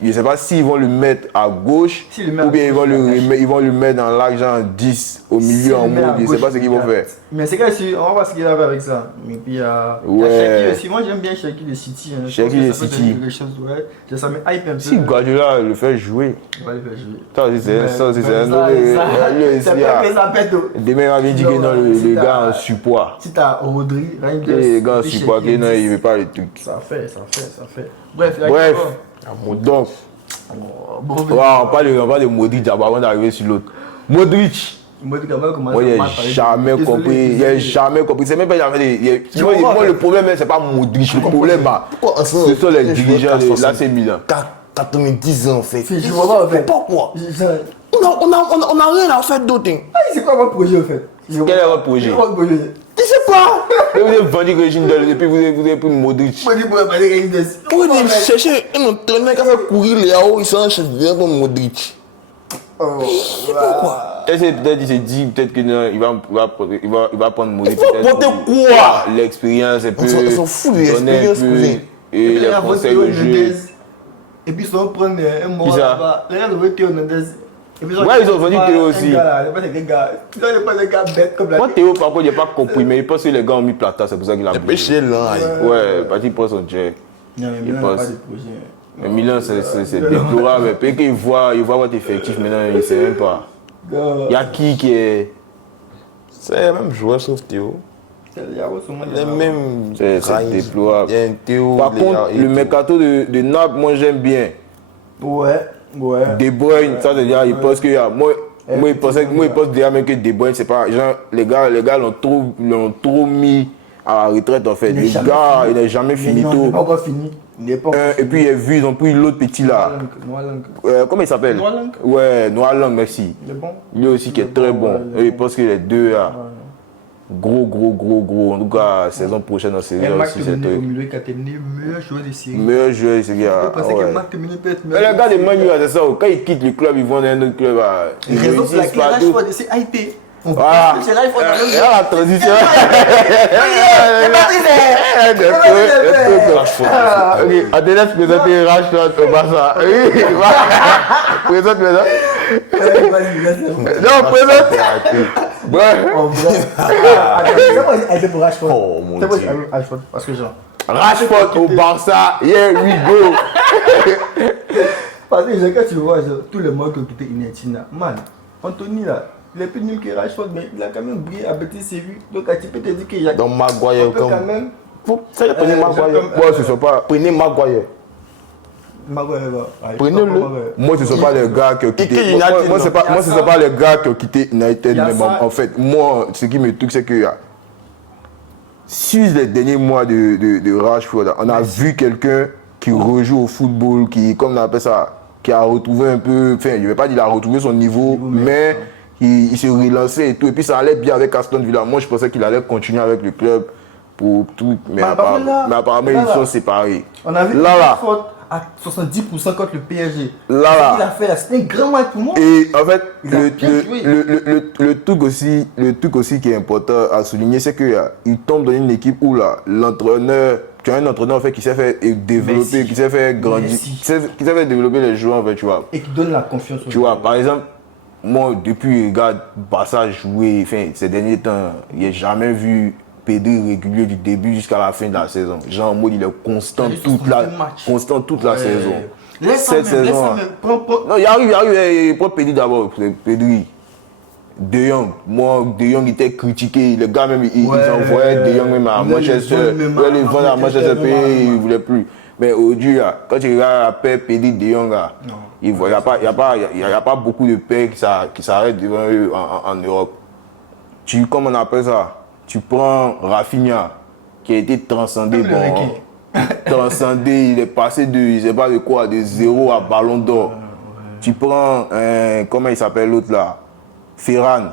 Je ne sais pas s'ils vont le mettre à gauche ou bien ils vont le mettre dans l'axe genre 10 au milieu en mode. Je ne sais pas ce qu'ils vont faire. Mais c'est quoi, on va voir ce qu'il a fait avec ça. Et puis il y a Cherki aussi. Moi j'aime bien Cherki de City. Cherki de City. Ça me hype un peu. Si Guardiola le fait jouer. Il va le faire jouer. Ça aussi c'est un autre. C'est pas que ça pète. Demain il va venir dire que non, le gars en surpoids. Si t'as Rodri, les gars en surpoids, non, il ne veut pas le truc. Ça fait. Bref. Donc, on parle de Modric avant d'arriver sur l'autre. Modric, moi j'ai jamais compris. C'est même pas jamais. Moi le problème c'est pas Modric. Le problème ce sont les dirigeants de l'AC Milan. 90 ans en fait. Je vois pas en fait. Pourquoi? On n'a rien à faire d'autre. C'est quoi votre projet en fait? Quel est votre projet? Je sais pas. Vous avez vendu Régine et puis vous avez pris Modric. Vous allez chercher un entraîneur qui va courir les hauts, ils sont en chef de Modric. Pourquoi? Peut-être il s'est dit peut-être que non, il va prendre Modric. Il va prendre quoi? L'expérience et puis on s'en fout de l'expérience. Et les conseils au jeu. Et puis ils vont prendre un mois là-bas. Les gars vont Théo Hernandez. Ouais, ils ont vendu Théo aussi. Ils n'ont pas des gars bêtes comme la. Moi, Théo, par contre, il n'a pas compris, mais il pense que les gars ont mis Plata, c'est pour ça qu'il a pêché là. Ouais, parce qu'il prend son jet. Non, mais Milan n'a pas de projet. Mais Milan, c'est déplorable. Peut-être qu'il voit votre effectif maintenant, il ne sait même pas. Il y a qui est. C'est le même joueur sauf Théo. Les mêmes. C'est déplorable. Il y a un Théo. Par contre, le mercato de Naples, moi j'aime bien. Ouais. De Bruyne, ça veut dire, il pense que moi il pense déjà même que De Bruyne, c'est pas. Genre, les gars l'ont trop mis à la retraite en fait. Les gars, il n'est jamais fini tôt. Il n'est pas encore fini. Et puis il est vu, ils ont pris l'autre petit là. Comment il s'appelle? Noalang. Ouais, Noalang, merci. Il est bon. Lui aussi qui est très bon. Et il pense que les deux là. Gros. En tout cas, saison prochaine en série aussi, c'est au milieu qui a terminé meilleur joueur de série. Meilleur joueur de série. Je pensais que Marc Tomini peut être meilleur. Les gars de Manu, c'est ça. Quand ils quittent le club, ils vont dans un autre club. Ils raison pour laquelle Rashford, c'est hypé. Voilà. C'est Rashford. Et là, la transition. Ok, on te laisse présenter Rashford au Barça. Oui, présente. Non, présente. C'est pour Rashford. Oh mon Dieu. Parce que genre. Rashford au Barça, here we go. Parce que quand tu vois tous les mois qui ont quitté United, man, Anthony là, il est plus nul que Rashford, mais il a quand même brillé à Betis Séville. Donc tu peux te dire qu'il y a. Donc Maguire quand même. Prenez Maguire. Moi, ce ne sont pas. Prenez Maguire. Prenez-le. Moi, ce ne sont pas les gars qui ont quitté. Moi, ce ne sont pas les gars qui ont quitté United. En fait, moi, ce qui me truc, c'est que sur les derniers mois de Rashford, on a vu quelqu'un qui rejoue au football, qui, comme on appelle ça, qui a retrouvé un peu, enfin, je ne vais pas dire qu'il a retrouvé son niveau, mais il se relançait et tout. Et puis ça allait bien avec Aston Villa. Moi, je pensais qu'il allait continuer avec le club pour tout, mais apparemment, ils sont séparés. On a vu Rashford à 70% contre le PSG. Ce qu'il a fait là, c'était un grand match pour moi. Et en fait, le truc aussi qui est important à souligner, c'est qu'il tombe dans une équipe où l'entraîneur, tu as un entraîneur en fait, qui s'est fait développer, qui s'est fait grandir, qui s'est fait développer les joueurs en fait, tu vois. Et qui donne la confiance aux Tu vois, par exemple, moi, depuis que Barça joué, enfin, ces derniers temps, il n'ai jamais vu Pedri régulier du début jusqu'à la fin de la saison. Genre en mode il est constant toute la saison. Cette saison. Non, il arrive, prends Pedri d'abord. Pedri. De Jong. Moi, De Jong était critiqué. Le gars même, il envoyait De Jong même à Manchester. Les vendre à Manchester, il ne voulait plus. Mais aujourd'hui, quand tu regardes la paire Pedri De Jong, il n'y a pas beaucoup de paires qui s'arrêtent devant eux en Europe. Comment on appelle ça? Tu prends Rafinha, qui a été transcendé, il est passé de, je sais pas de quoi, de 0 à Ballon d'Or. Tu prends, comment il s'appelle l'autre là? Ferran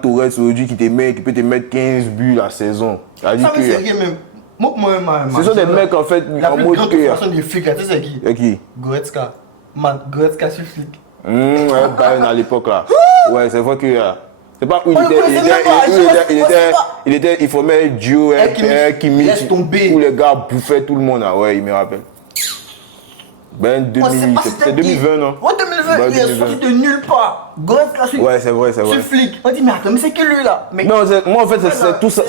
Torres aujourd'hui qui peut te mettre 15 buts la saison. Ça c'est rien même. Ce sont des mecs en fait, la en plus mode grande façon de flic là, tu sais c'est qui? C'est qui? Goretzka sur flic. Ouais, Bayern à l'époque là. Ouais, c'est vrai que... C'est pas où il formait un duo, Kimmich, où les gars bouffaient tout le monde. Ouais, il me rappelle. Ben, c'est 2020, non? Ouais, 2020, il est sorti de nulle part. Goretzka sur ouais, c'est vrai. Sur flic. On dit, mais attends, mais c'est que lui là. Mais non, moi en fait, c'est tout ça,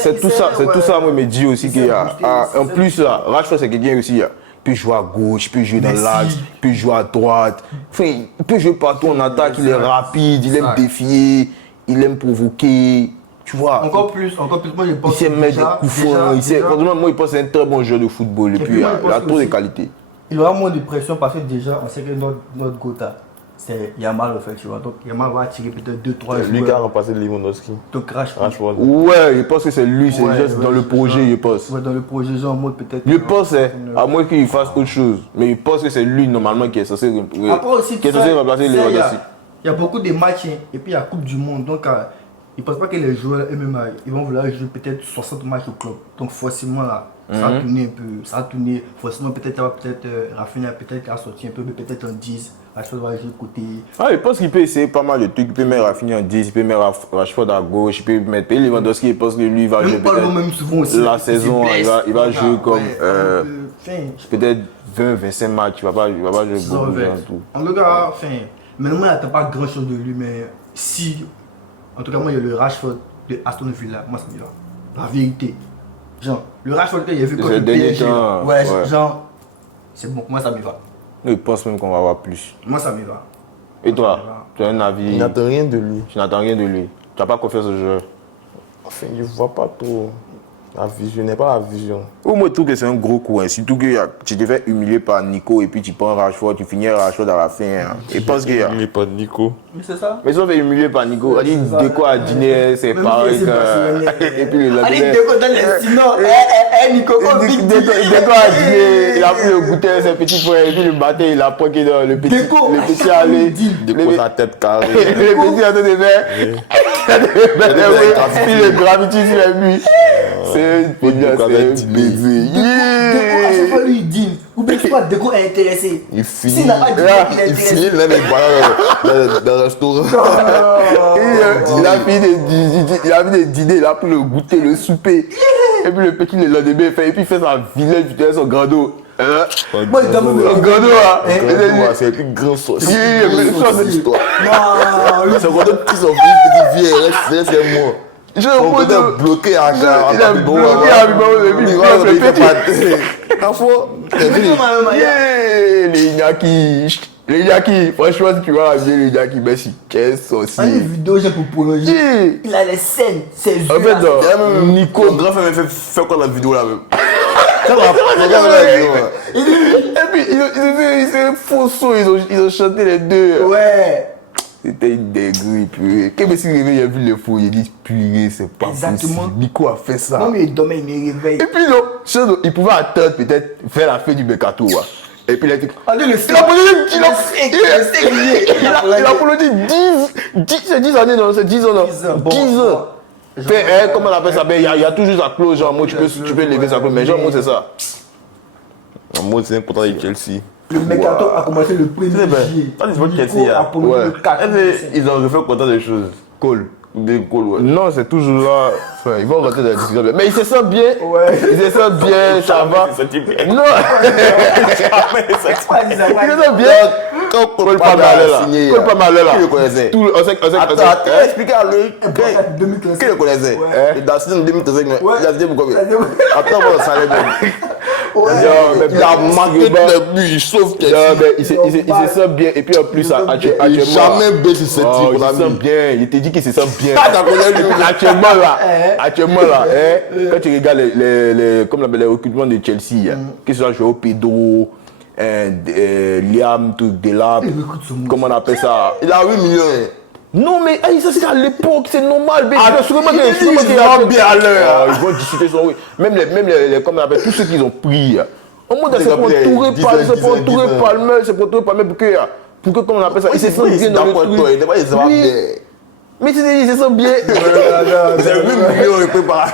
moi, me dit aussi qu'il y a. En plus, là, Rashford, c'est quelqu'un aussi, il peut jouer à gauche, il peut jouer dans l'axe, il peut jouer à droite. Enfin, il peut jouer partout en attaque, il est rapide, il aime défier. Il aime provoquer, tu vois. Encore plus, moi je pense. Il sait mettre des coups forts. Moi, je pense que c'est un très bon joueur de football. Et puis, il a trop de qualités. Il aura moins de pression parce que déjà, on sait que notre Gotha, c'est Yamal en fait, tu vois. Donc, Yamal va attirer peut-être 2-3 joueurs. Lui qui a remplacé Lewandowski. Donc, Rashford. Ouais, je pense que c'est lui, c'est juste dans le projet, je pense. Ouais, dans le projet, genre en mode peut-être. Je pense, à moins qu'il fasse autre chose. Mais je pense que c'est lui, normalement, qui est censé remplacer Lewandowski. Il y a beaucoup de matchs et puis il y a la Coupe du Monde. Donc, ils ne pensent pas que les joueurs eux-mêmes ils vont vouloir jouer peut-être 60 matchs au club. Donc, forcément, là, ça a tourné un peu. Ça a tourné. Forcément, peut-être Rafinha peut-être a sorti un peu, mais peut-être en 10. Rashford va jouer côté. Je pense qu'il peut essayer pas mal de trucs. Il peut mettre Rafinha en 10, il peut mettre Rashford à gauche, il peut mettre Lewandowski. Je pense que lui, il va jouer peut-être la saison. Il va jouer comme peut-être 20-25 matchs. Il va pas jouer beaucoup en tout. En tout cas, maintenant, il n'y a pas grand chose de lui, mais si, en tout cas, moi, il y a le Rashford de Aston Villa, moi, ça me va. La vérité. Genre, le Rashford que j'ai vu comme le PSG. Ouais, genre, c'est bon, moi, ça me va. Je pense même qu'on va avoir plus. Moi, ça me va. Et toi, tu as un avis? Je n'attends rien de lui. Tu n'attends rien de lui. Tu n'as pas confiance au joueur? Enfin, je ne vois pas trop. Je n'ai pas la vision. Moi, je trouve que c'est un gros coup. Surtout que tu te fais humilier par Nico et puis tu prends Rashford, tu finis Rashford à la fin. Et pense qu'il y a. Humilié par Nico. Mais c'est ça. Mais si on fait humilier par Nico, on dit Déco à dîner, c'est pareil. Et puis le lendemain. Déco dans les sinon. Nico, Déco à dîner, il a pris le goûter, ses petits frères. Et puis le matin, il a pris dans le petit allé. Déco sa tête carrée. Le petit à de verre. Puis le gravity sur les buts. C'est un baiser. Déco, à lui, il dîne. Ou bien tu vois, Déco est intéressé. Il finit. Il finit là, dans le restaurant. Il a fini de dîner, il a pris le goûter, le souper. Et puis le petit le lendemain, et puis il fait sa vilaine vitesse au grado. Moi, il donne le grado là. C'est le plus grand sorcier. C'est l'histoire. C'est quand même qui sont venus, petit vieux, reste moi. Je me bloqué à Bibo. Il est bloqué à Bibo. Le petit. Les Yaki, franchement, si tu vois la vie, les Yaki, merci. Quel sorcier. Une vidéo, j'ai pour prolonger. Il a les scènes, ses yeux. En fait, Nico, le grand frère m'a fait quoi la vidéo là même? Et puis, ils étaient faux sauts, ils ont chanté les deux. Ouais. C'était une dinguerie, purée. Quand je me suis réveillé, j'ai vu les fous, j'ai dit, purée, c'est pas Exactement. possible. Nico a fait ça. Non, mais il dormait, il me réveille. Et puis non, il pouvait attendre peut-être faire la fin du mercato. Ouais. Et puis il a dit, Allez, le il a applaudi 10 années, non, c'est 10 ans, non. 10 ans. Comment on appelle ça? Il y a toujours sa clause, genre, moi, tu peux lever sa clause, mais genre, moi, c'est ça. Moi, c'est un contrat avec Chelsea. Le mercato a commencé le 1er juillet. Quand tu vois Chelsea, a commencé le 4. ils ont refait content des choses. Cole. Des goals, ouais. Non, c'est toujours là. Enfin, ils vont rentrer dans la discussion. Mais il se sent bien. Ouais. Il se sent bien, ça va. Non. Il se sent bien. Quand Cole pas mal là. Cole pas mal là. Qui le connaissait? Attends, expliquez à lui. Qui le connaissait? Il a signé en 2013, mais il a signé pour combien? Attends, on va s'arrêter même. Il a marqué tous les buts, sauf que il se sent bien. Et puis en plus, actuellement. il n'a jamais baissé ce type. Il se sent bien. Il te dit qu'il se sent bien. Ah, t'as connu lui. Actuellement là, quand tu regardes les recrutements de Chelsea, que ce soit Joao Pedro, Liam, Delap, comment on appelle ça? Il a 8 millions. Non mais ça c'est à l'époque, c'est normal. Sûrement qu'il va bien à l'heure. Ils vont discuter sur oui. Même les comment on appelle, tous ceux qu'ils ont pris. Au moins c'est pour entourer Palmer, c'est pour entourer Palmer pour que comment on appelle ça, ils se sentent bien dans le truc. Mais ils se sentent bien. C'est 8 millions, il peut pas.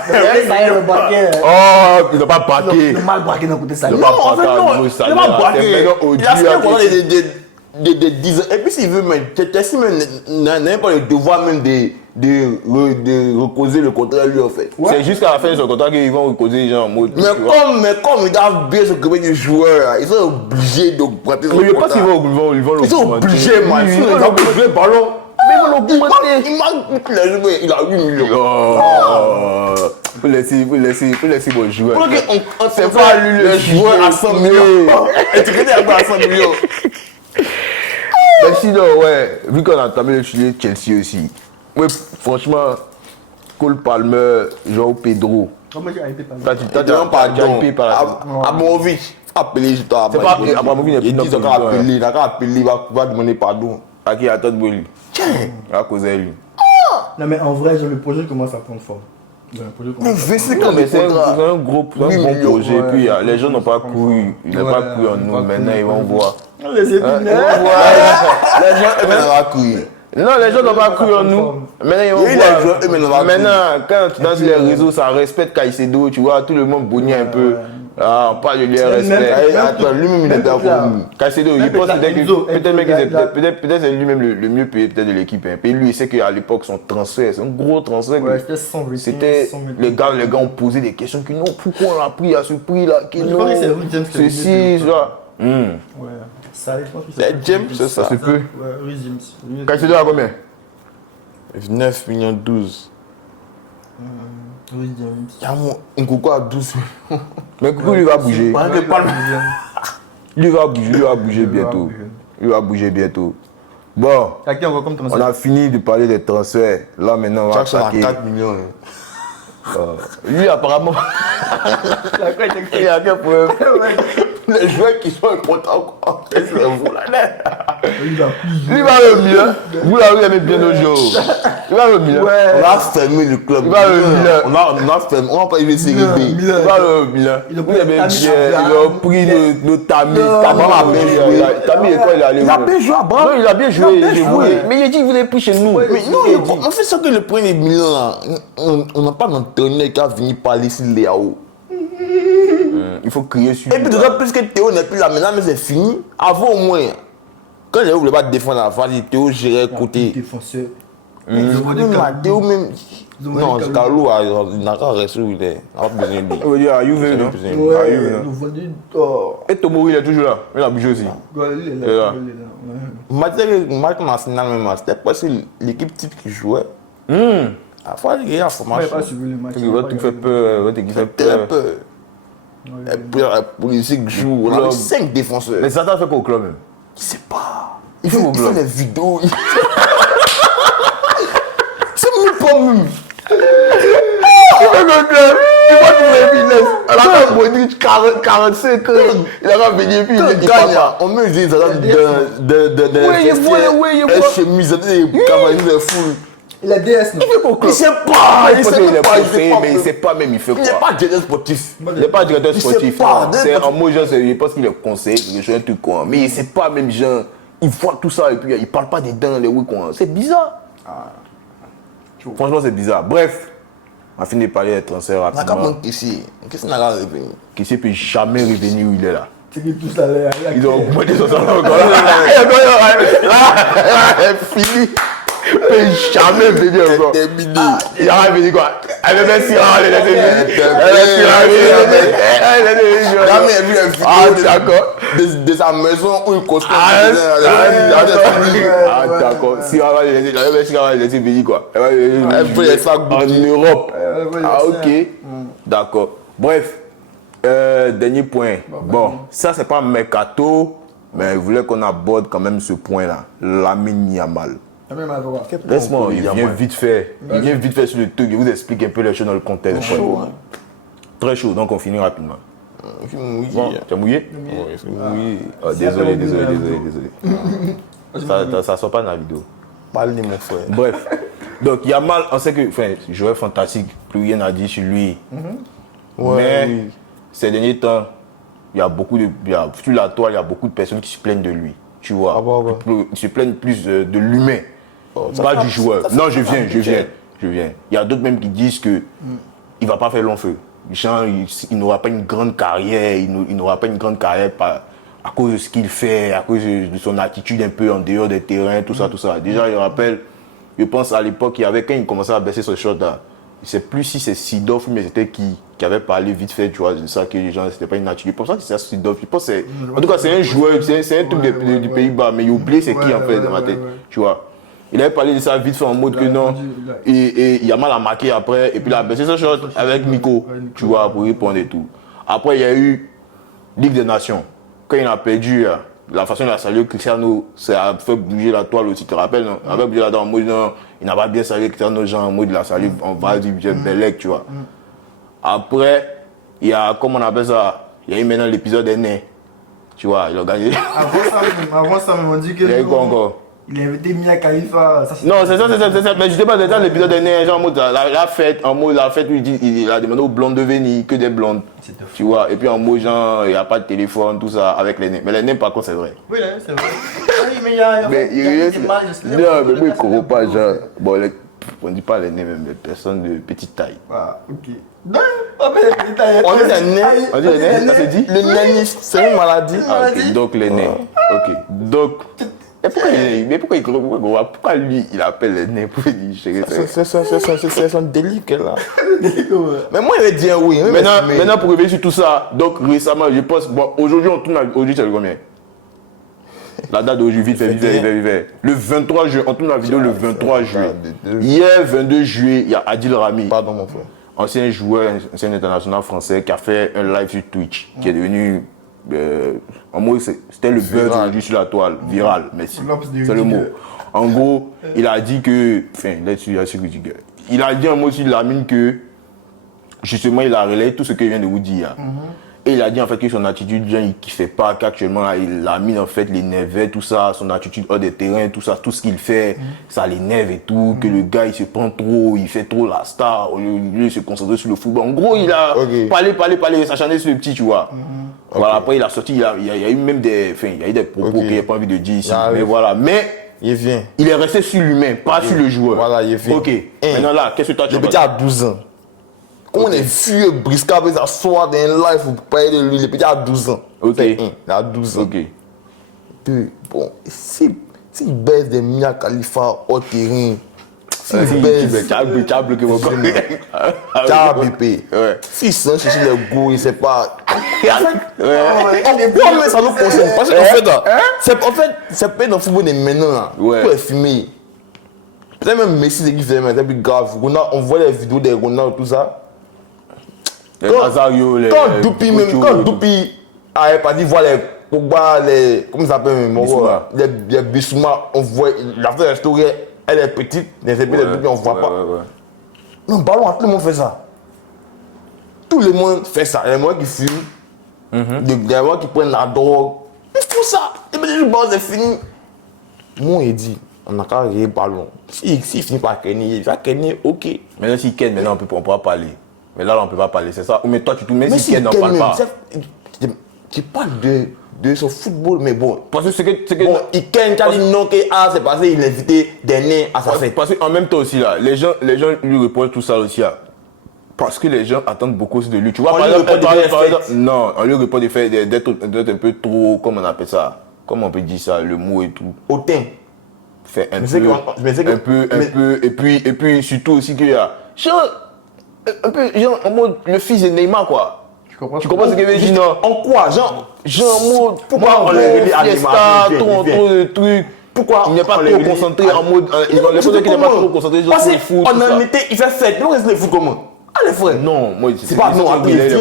Oh, ils n'ont pas braqué. Le mal braqué d'un côté, ça. Non, en fait, non. Il n'a pas braqué. Il a signé pendant des 10 ans. Et puis, s'il veut, Chelsea n'a pas le devoir même de recauser le contrat, lui, en fait. C'est jusqu'à la fin de son contrat qu'ils vont recauser les gens en mode. Mais comme ils doivent bien s'occuper des joueurs, ils sont obligés de prêter son Mais je pense contrat. qu'ils vont Ils sont obligés, man. Ils vont jouer le ballon. Mais ils vont l'augmenter. Il manque tous les joueurs. Il a 8 millions. Faut laisser mon joueur. C'est pas lui le joueur à 100 millions. Et tu connais un peu à 100 millions. Mais sinon, ouais, vu qu'on a entamé le sujet de Chelsea aussi, ouais, franchement, Cole Palmer, Joao Pedro. Comment j'ai arrêté par T'as hypé par la Abramovich, appelé, je t'en C'est pas Abramovich n'est plus il dit qu'il a appelé, il a appelé, il va demander pardon. À qui attend de lui? À cause de lui. Non, mais en vrai, le projet commence à prendre forme. Mais c'est Non, mais c'est un gros bon projet. Et puis les gens n'ont pas cru. Ils n'ont pas cru en nous. Maintenant, ils vont voir. Les épines. Les gens, eux, n'ont pas cru. Non, les gens n'ont pas cru en nous. Maintenant, ils vont voir. Maintenant, quand tu es dans les réseaux, ça respecte Caicedo. Tu vois, tout le monde bougne un peu. Ah, on parle de lui, respect. Attends, lui-même, il était à Caicedo, il pense peut-être c'est lui-même le mieux payé peut-être de l'équipe. Et lui, il sait qu'à l'époque, son transfert, c'est un gros transfert. C'était les gars ont posé des questions qui non, pourquoi on l'a pris à ce prix-là? Ceci, ça. Ouais. Ça, c'est James, c'est ça. Ça se peut. Ouais, oui, James. Caicedo à combien? 9 millions 12. Oui, James. Il y a mon Nkoukou à 12 millions. Mais Nkoukou, lui va bouger. Lui va bouger bientôt. Il va bouger bientôt. Bon, on a fini de parler des transferts. Là, maintenant, on va attaquer. 4 millions. Lui, apparemment. Il y a quel problème? Les joueurs qui sont importants, c'est vous là. Lui va le mieux. Vous là, vous aimez bien nos jours. Il va le mieux. On a fermé le club. Il va le mieux. On a fermé. On va pas y laisser Il va le mieux. Vous aimez bien. Ils ont pris nos tamis. Tamis, quoi, il est allé. Il a bien joué à Bram. Non, il a bien joué. Mais il a dit qu'il voulait plus chez nous. Mais non, en fait, c'est que le premier million là, on n'a pas d'entraîneur qui a fini par laisser Léao. Il faut crier sur. Et puis d'autant plus que Théo n'est plus là maintenant, mais c'est fini. Avant au moins, quand Léo ne voulait pas défendre la phase, Théo gérait côté. Défenseur. Théo même. Non, Carlo il n'a qu'à rester où il est. Il n'a pas besoin de lui. On va dire à Juve, non? Et Tomori, il est toujours là. Il a bougé aussi. Il est là. Match national même, c'était presque l'équipe type qui jouait. À fois, il y a la formation. Votre équipe fait peur. Votre équipe fait peur. Et puis la politique joue. On a 5 défenseurs. Mais Satan fait quoi au club même? Je sais pas. Il fait des vidéos. C'est même pas même. Il fait quoi au club? Il va trouver Villes. Elle a pas Modric 45 ans. Il a pas venu puis il gagne. On met des salades de chemise, des cavaliers de foule. Il a DS, non? Il sait pas. Il sait pas. Mais il sait pas même, il fait quoi. Il n'est pas directeur sportif. Il n'est pas directeur sportif. pas. C'est en mot, genre, je pense qu'il est conseiller, je un truc quoi. Mais il sait pas même, genre, il voit tout ça et puis il parle pas des dents, les oui quoi. C'est bizarre. Franchement, c'est bizarre. Bref, on a fini de parler des transferts rapidement. Qu'est-ce qu'on a revenu? Qui ne peut jamais revenir où il est là. C'est qu'il pousse la l'air. Ils ont augmenté son salaire encore là. Fini. Il peut jamais venir encore. Il a venu quoi? Elle veut si elle jamais vu un vidéo de sa maison où il construit. D'accord. Si elle va laisser venir quoi? Elle peut être en Europe. Ah ok. D'accord. Bref. Dernier point. Bon, ça c'est pas un mercato, mais je voulais qu'on aborde quand même ce point-là. Lamine Yamal. Laisse-moi, il vient vite fait. Il vient vite fait sur le truc. Je vous explique un peu les choses dans le contexte. Chaud, hein. Très chaud, donc on finit rapidement. Bon, tu as mouillé? Oui, c'est mouillé. Oh, désolé. Ça sort pas dans la vidéo. Parlez, mon frère. Bref. Donc Yamal, on sait que, enfin, joueur fantastique, plus rien à dire sur lui. Mais ces derniers temps, il y a beaucoup de, sur la toile, il y a beaucoup de personnes qui se plaignent de lui. Tu vois, ils se plaignent plus de l'humain, pas du joueur. Non, je viens. Il y a d'autres même qui disent que il va pas faire long feu. Genre, il n'aura pas une grande carrière, il n'aura pas une grande carrière à cause de ce qu'il fait, à cause de son attitude un peu en dehors des terrains, tout ça. Déjà, je rappelle, je pense à l'époque, il y avait quand il commençait à baisser ce shot là. Je ne sais plus si c'est Sidorf, mais c'était qui avait parlé vite fait, tu vois, de ça, que les gens, c'était pas une nature. Je pense que c'est Sidorf. Je pense en tout cas, c'est un joueur, c'est un truc du Pays-Bas, mais il oublie c'est qui en fait dans ma tête, tu vois. Il avait parlé de ça vite fait en mode que non. Et Yamal a marqué après, et puis il a baissé ce shot avec Nico, tu vois, pour répondre et tout. Après, il y a eu Ligue des Nations. Quand il a perdu, la façon dont il a salué Cristiano, ça a fait bouger la toile aussi, tu te rappelles, non? Il a fait bouger la toile en mode non. Il n'a pas bien salué Cristiano, genre en mode il a salué en bas du Bellec, tu vois. Après, il y a, comment on appelle ça, il y a eu maintenant l'épisode des nez. Tu vois, il a gagné. Avant ça, on dit que. Il y a eu quoi encore? Il a invité Mia Khalifa. Non, c'est ça. Mais je sais pas, c'est ça l'épisode des nez, genre en mode la fête, il a demandé aux blondes de venir, que des blondes. Tu vois, et puis en mode genre, il n'y a pas de téléphone, tout ça, avec les nez. Mais les nez, par contre, c'est vrai. Oui, c'est vrai. Oui, mais il y a des mal, non, mais moi, il ne pas, genre. Bon, on ne dit pas les nez, même les personnes de petite taille. Ah, ok. Non, pas les petites tailles. On dit les nez. On dit les nez, ça se dit? Le nénisme, c'est une maladie. Ah, ok, donc les nez. Ok, donc. Pourquoi lui, il appelle les nez pour dire chérie? C'est son délit qu'elle a. Mais moi, il va dire oui. Maintenant, pour revenir sur tout ça, donc récemment, je pense, bon, aujourd'hui, aujourd'hui, c'est le combien? La date d'aujourd'hui, vite fait. Le 23 juillet, on tourne la vidéo le 23 juillet. Hier, 22 juillet, il y a Adil Rami. Pardon, mon frère. Ancien joueur, ancien international français qui a fait un live sur Twitch, qui est devenu. En gros, c'était le buzz aujourd'hui sur la toile, viral, merci. C'est le mot. En gros, il a dit que. Enfin, là-dessus, il a dit un mot sur Lamine que. Justement, il a relayé tout ce qu'il vient de vous dire. Et il a dit en fait que son attitude, genre, il ne kiffait pas, qu'actuellement, Lamine en fait l'énervait, tout ça, son attitude hors des terrains, tout ça, tout ce qu'il fait, ça l'énerve et tout, que le gars il se prend trop, il fait trop la star, au lieu de se concentrer sur le football. En gros, il a parlé, s'acharner sur le petit, tu vois. Voilà, après il a sorti, il y a eu même des, enfin, il y a eu des propos qu'il n'a pas envie de dire ici, mais voilà. Mais il est resté sur l'humain, pas sur le joueur. Voilà, il vient. Ok, maintenant là, qu'est-ce que toi tu penses? Le petit a 12 ans. Quand on est vieux, Brisca peut s'asseoir dans un live pour parler de lui, le petit a 12 ans. Ok. Il a 12 ans. Ok. Deux, bon, s'il baisse des Mia Khalifa au terrain, s'il baisse. Tu as bloqué mon corps. Tu as BP. S'il s'en cherche les goûts, il ne sait pas. Pourquoi mais ça nous concerne? Parce qu'en fait, c'est pas dans le football de maintenant là. Pour les filmer. Peut-être même Messi, c'est qui fait, mais c'est plus grave. On voit les vidéos des Ronaldo, tout ça. Quand Doupi a pas dit voir les Pogba, les. Comment ça s'appelle? Les Bissouma, on voit. La fait la story, elle est petite, les épées de Doupi, on voit pas. Non, ballon, tout le monde fait ça. tout le monde fait ça. Il y a des gens qui fument, des gens qui prennent la drogue. Ils font ça. Et puis, le ballon, c'est fini. Moi, il dit, on n'a qu'à rire le ballon. S'il finit par kenner, il va kenner, ok. Maintenant, s'il ken, maintenant, on ne pourra pas parler. Mais là, on ne peut pas parler, c'est ça. Mais toi, tu te mets si ken, on ne parle pas. Tu parles de son football, mais bon. Parce que c'est que. Bon, il ken, tu as dit non, c'est parce qu'il a invité des nains à sa fête. Parce qu'en même temps aussi, là, les gens lui reprochent tout ça aussi, là. Parce que les gens attendent beaucoup aussi de lui. Tu vois, par exemple, non, on lui reproche d'être un peu trop, comment on appelle ça? Comment on peut dire ça, le mot et tout. Hautain. Fait un peu, et puis surtout aussi qu'il y a, un peu, genre, en mode, le fils de Neymar, quoi. Tu comprends ce que je veux dire, non? En quoi, genre, en mode, pourquoi on les relie à Neymar? Trop de trucs. Pourquoi il n'est pas trop concentré en mode, ils ont l'impression qu'il n'est pas trop concentré sur le foot. Parce qu'en été, il fait fête, nous, c'est le foot comment? Allez, frère. Non, moi, c'est pas, non, après, il vient.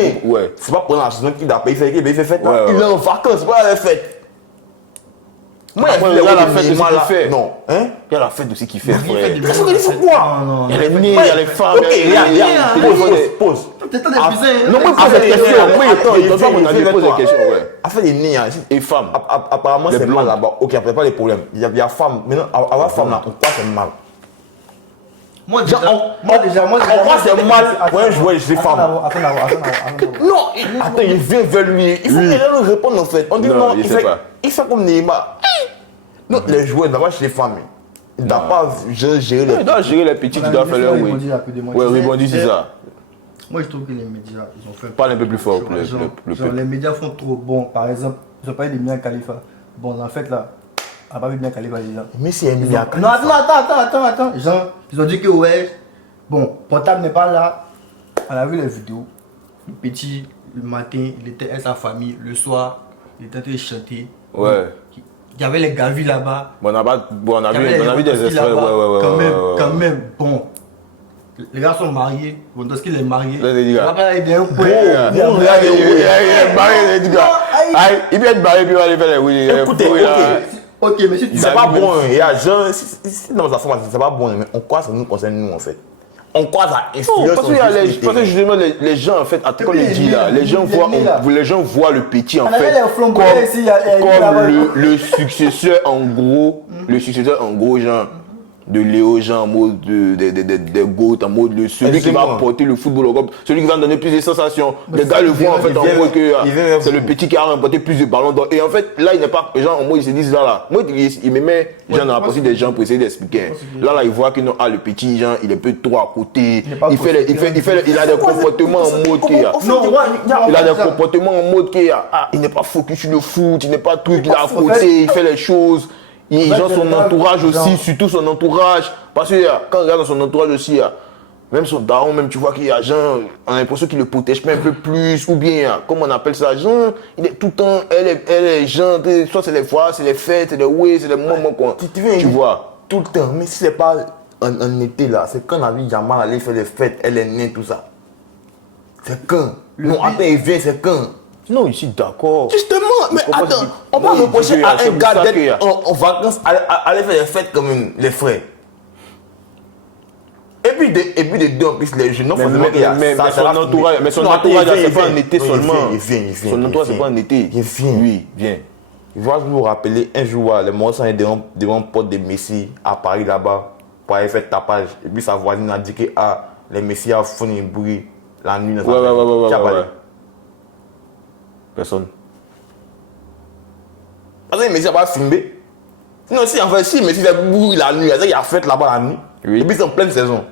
C'est pas pendant la saison qu'il a payé, il fait fête, il est en vacances, c'est pas la fête. Moi, il y a la fête aussi qu'il fait. Non. Hein? Il y a la fête aussi qu'il fait, frère. Qu'est-ce qu'il fait quoi? Il y a les nez, il y a les femmes. Ok, regarde, pause. T'es en train d'épuiser. Non, moi, je pose des questions. Oui, attends, il donne mon avis, pose des questions, ouais. Afin des nez, et femmes. Apparemment, c'est mal là-bas. Ok, après, pas les problèmes. Il y a femmes. Maintenant, avoir femme là, on croit que c'est mal. Moi, déjà, on croit que c'est mal pour un joueur chez les femmes. Attends. Non, attends, il vient vers lui. Il faut qu'il lui réponde en fait. On dit non, il fait comme Neymar. Non, les joueurs là-bas chez les femmes, il ne doit pas gérer les. Il doit gérer les petits, il doit faire leur oui. Ouais, rebondir, c'est ça. Moi, je trouve que les médias, ils ont fait. Parle un peu plus fort, les médias font trop bon. Par exemple, ils ont parlé de Mia Khalifa. Bon, en fait, là, on n'a pas vu Mia Khalifa déjà. Mais c'est Mia Khalifa. Non, attends. Genre, ils ont dit que, ouais, bon, Portable n'est pas là. On a vu les vidéos. Le petit, le matin, il était avec sa famille. Le soir, il était en train de chanter. Ouais. Il y avait les gavis là-bas. Bon, on a vu des extraits, quand même, bon. Les gars sont mariés. Bon, parce qu'il est marié. Là, les gars. Il est marié, les gars. Il vient être marié, puis il va aller faire les oui. Écoutez, ok, mais si tu c'est pas bon, il y a gens, dans sa forme, c'est pas bon, mais on croit que ça nous concerne nous en fait. On croit ça parce que justement les gens en fait, comme il dit là, les gens voient le petit en fait comme le successeur en gros genre de Léo Jean en mode des GOAT, en mode celui qui va porter le football au Europe, celui qui va donner plus de sensations. Les gars le voient en fait en gros que c'est le petit qui a remporté plus de ballons d'or. Et en fait là il n'est pas, genre en mode ils se disent là, moi il me met genre dans la pensée des gens pour essayer d'expliquer. Là ils voient que non, le petit genre il est un peu trop à côté, il a des comportements en mode qu'il y a. Il a des comportements en mode qu'il y a. Il n'est pas focus sur le foot, il n'est pas truc, il est à côté, il fait les choses. Ils ont son entourage aussi, surtout son entourage. Parce que quand on regarde dans son entourage aussi, même son daron, même tu vois qu'il y a Jean, on a l'impression qu'il le protège un peu plus. Ou bien, comment on appelle ça, Jean, il est tout le temps, elle est Jean, soit c'est les fois, c'est les fêtes, c'est les oui, c'est les moments quoi. Tu vois. Tout le temps, mais si c'est pas en été là, c'est quand on a vu Jamal aller faire les fêtes, elle est née, tout ça. C'est quand. Non, attends, il vient, c'est quand. Non, ici, d'accord. Justement, mais attends, on va reprocher à un gars d'être en vacances, aller faire des fêtes comme les frères. Et puis de deux, en plus, les jeunes, non, forcément qu'il y a mais son entourage, c'est pas en été seulement. Il vient. Son entourage, c'est pas en été. Il vient. Oui, viens. Je vais vous rappeler, un jour, les Morts sont devant porte de Messi à Paris là-bas pour aller faire tapage. Et puis sa voisine a dit que les Messi a fait un bruit la nuit dans sa ouais. Personne. Parce que Messi n'a pas filmé. Non, si en fait, si Messi fait bruit la nuit, il a fait là-bas la nuit. Oui. Et puis c'est en pleine saison.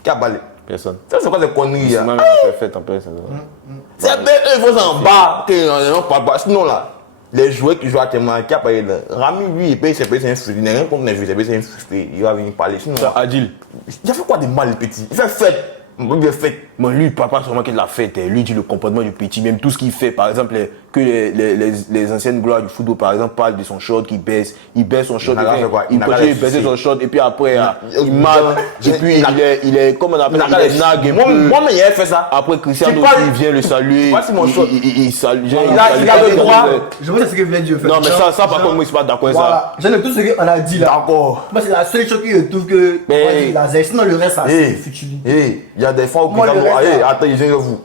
Qui a balé? Personne. Ça, c'est quoi ces conneries là? C'est fait en pleine saison. C'est eux, ils vont en bas, on parle pas. Sinon là, les joueurs qui jouent actuellement, qui a parlé là, Rami, lui, il paye ses pétés frustré. Il n'a rien contre les joueurs, ses pétés frustré. Il va venir parler. Sinon, Adil. Il a fait quoi de mal, le petit? Il fait fête. Bien fait. Moi, lui, papa, seulement qu'il l'a fait. Lui, dit le comportement du petit, même tout ce qu'il fait. Par exemple, que les anciennes gloires du football, par exemple, parlent de son short qu'il baisse. Il baisse son short, il continue de baisser son short, et puis après, il marque. Et puis, il est, comme on appelle, il est nag un peu. Moi, mais il a fait ça. Après, Cristiano, il vient le saluer. Il salue. Il a le droit. Je vois ce que vient de faire. Non, mais ça, par contre, moi, je suis pas d'accord avec ça. J'aime tout ce qu'on a dit là. D'accord. Moi, c'est la seule chose que je trouve que. Sinon, le reste, ça, c'est futile. Il y a des fois où attends, ils viennent de vous.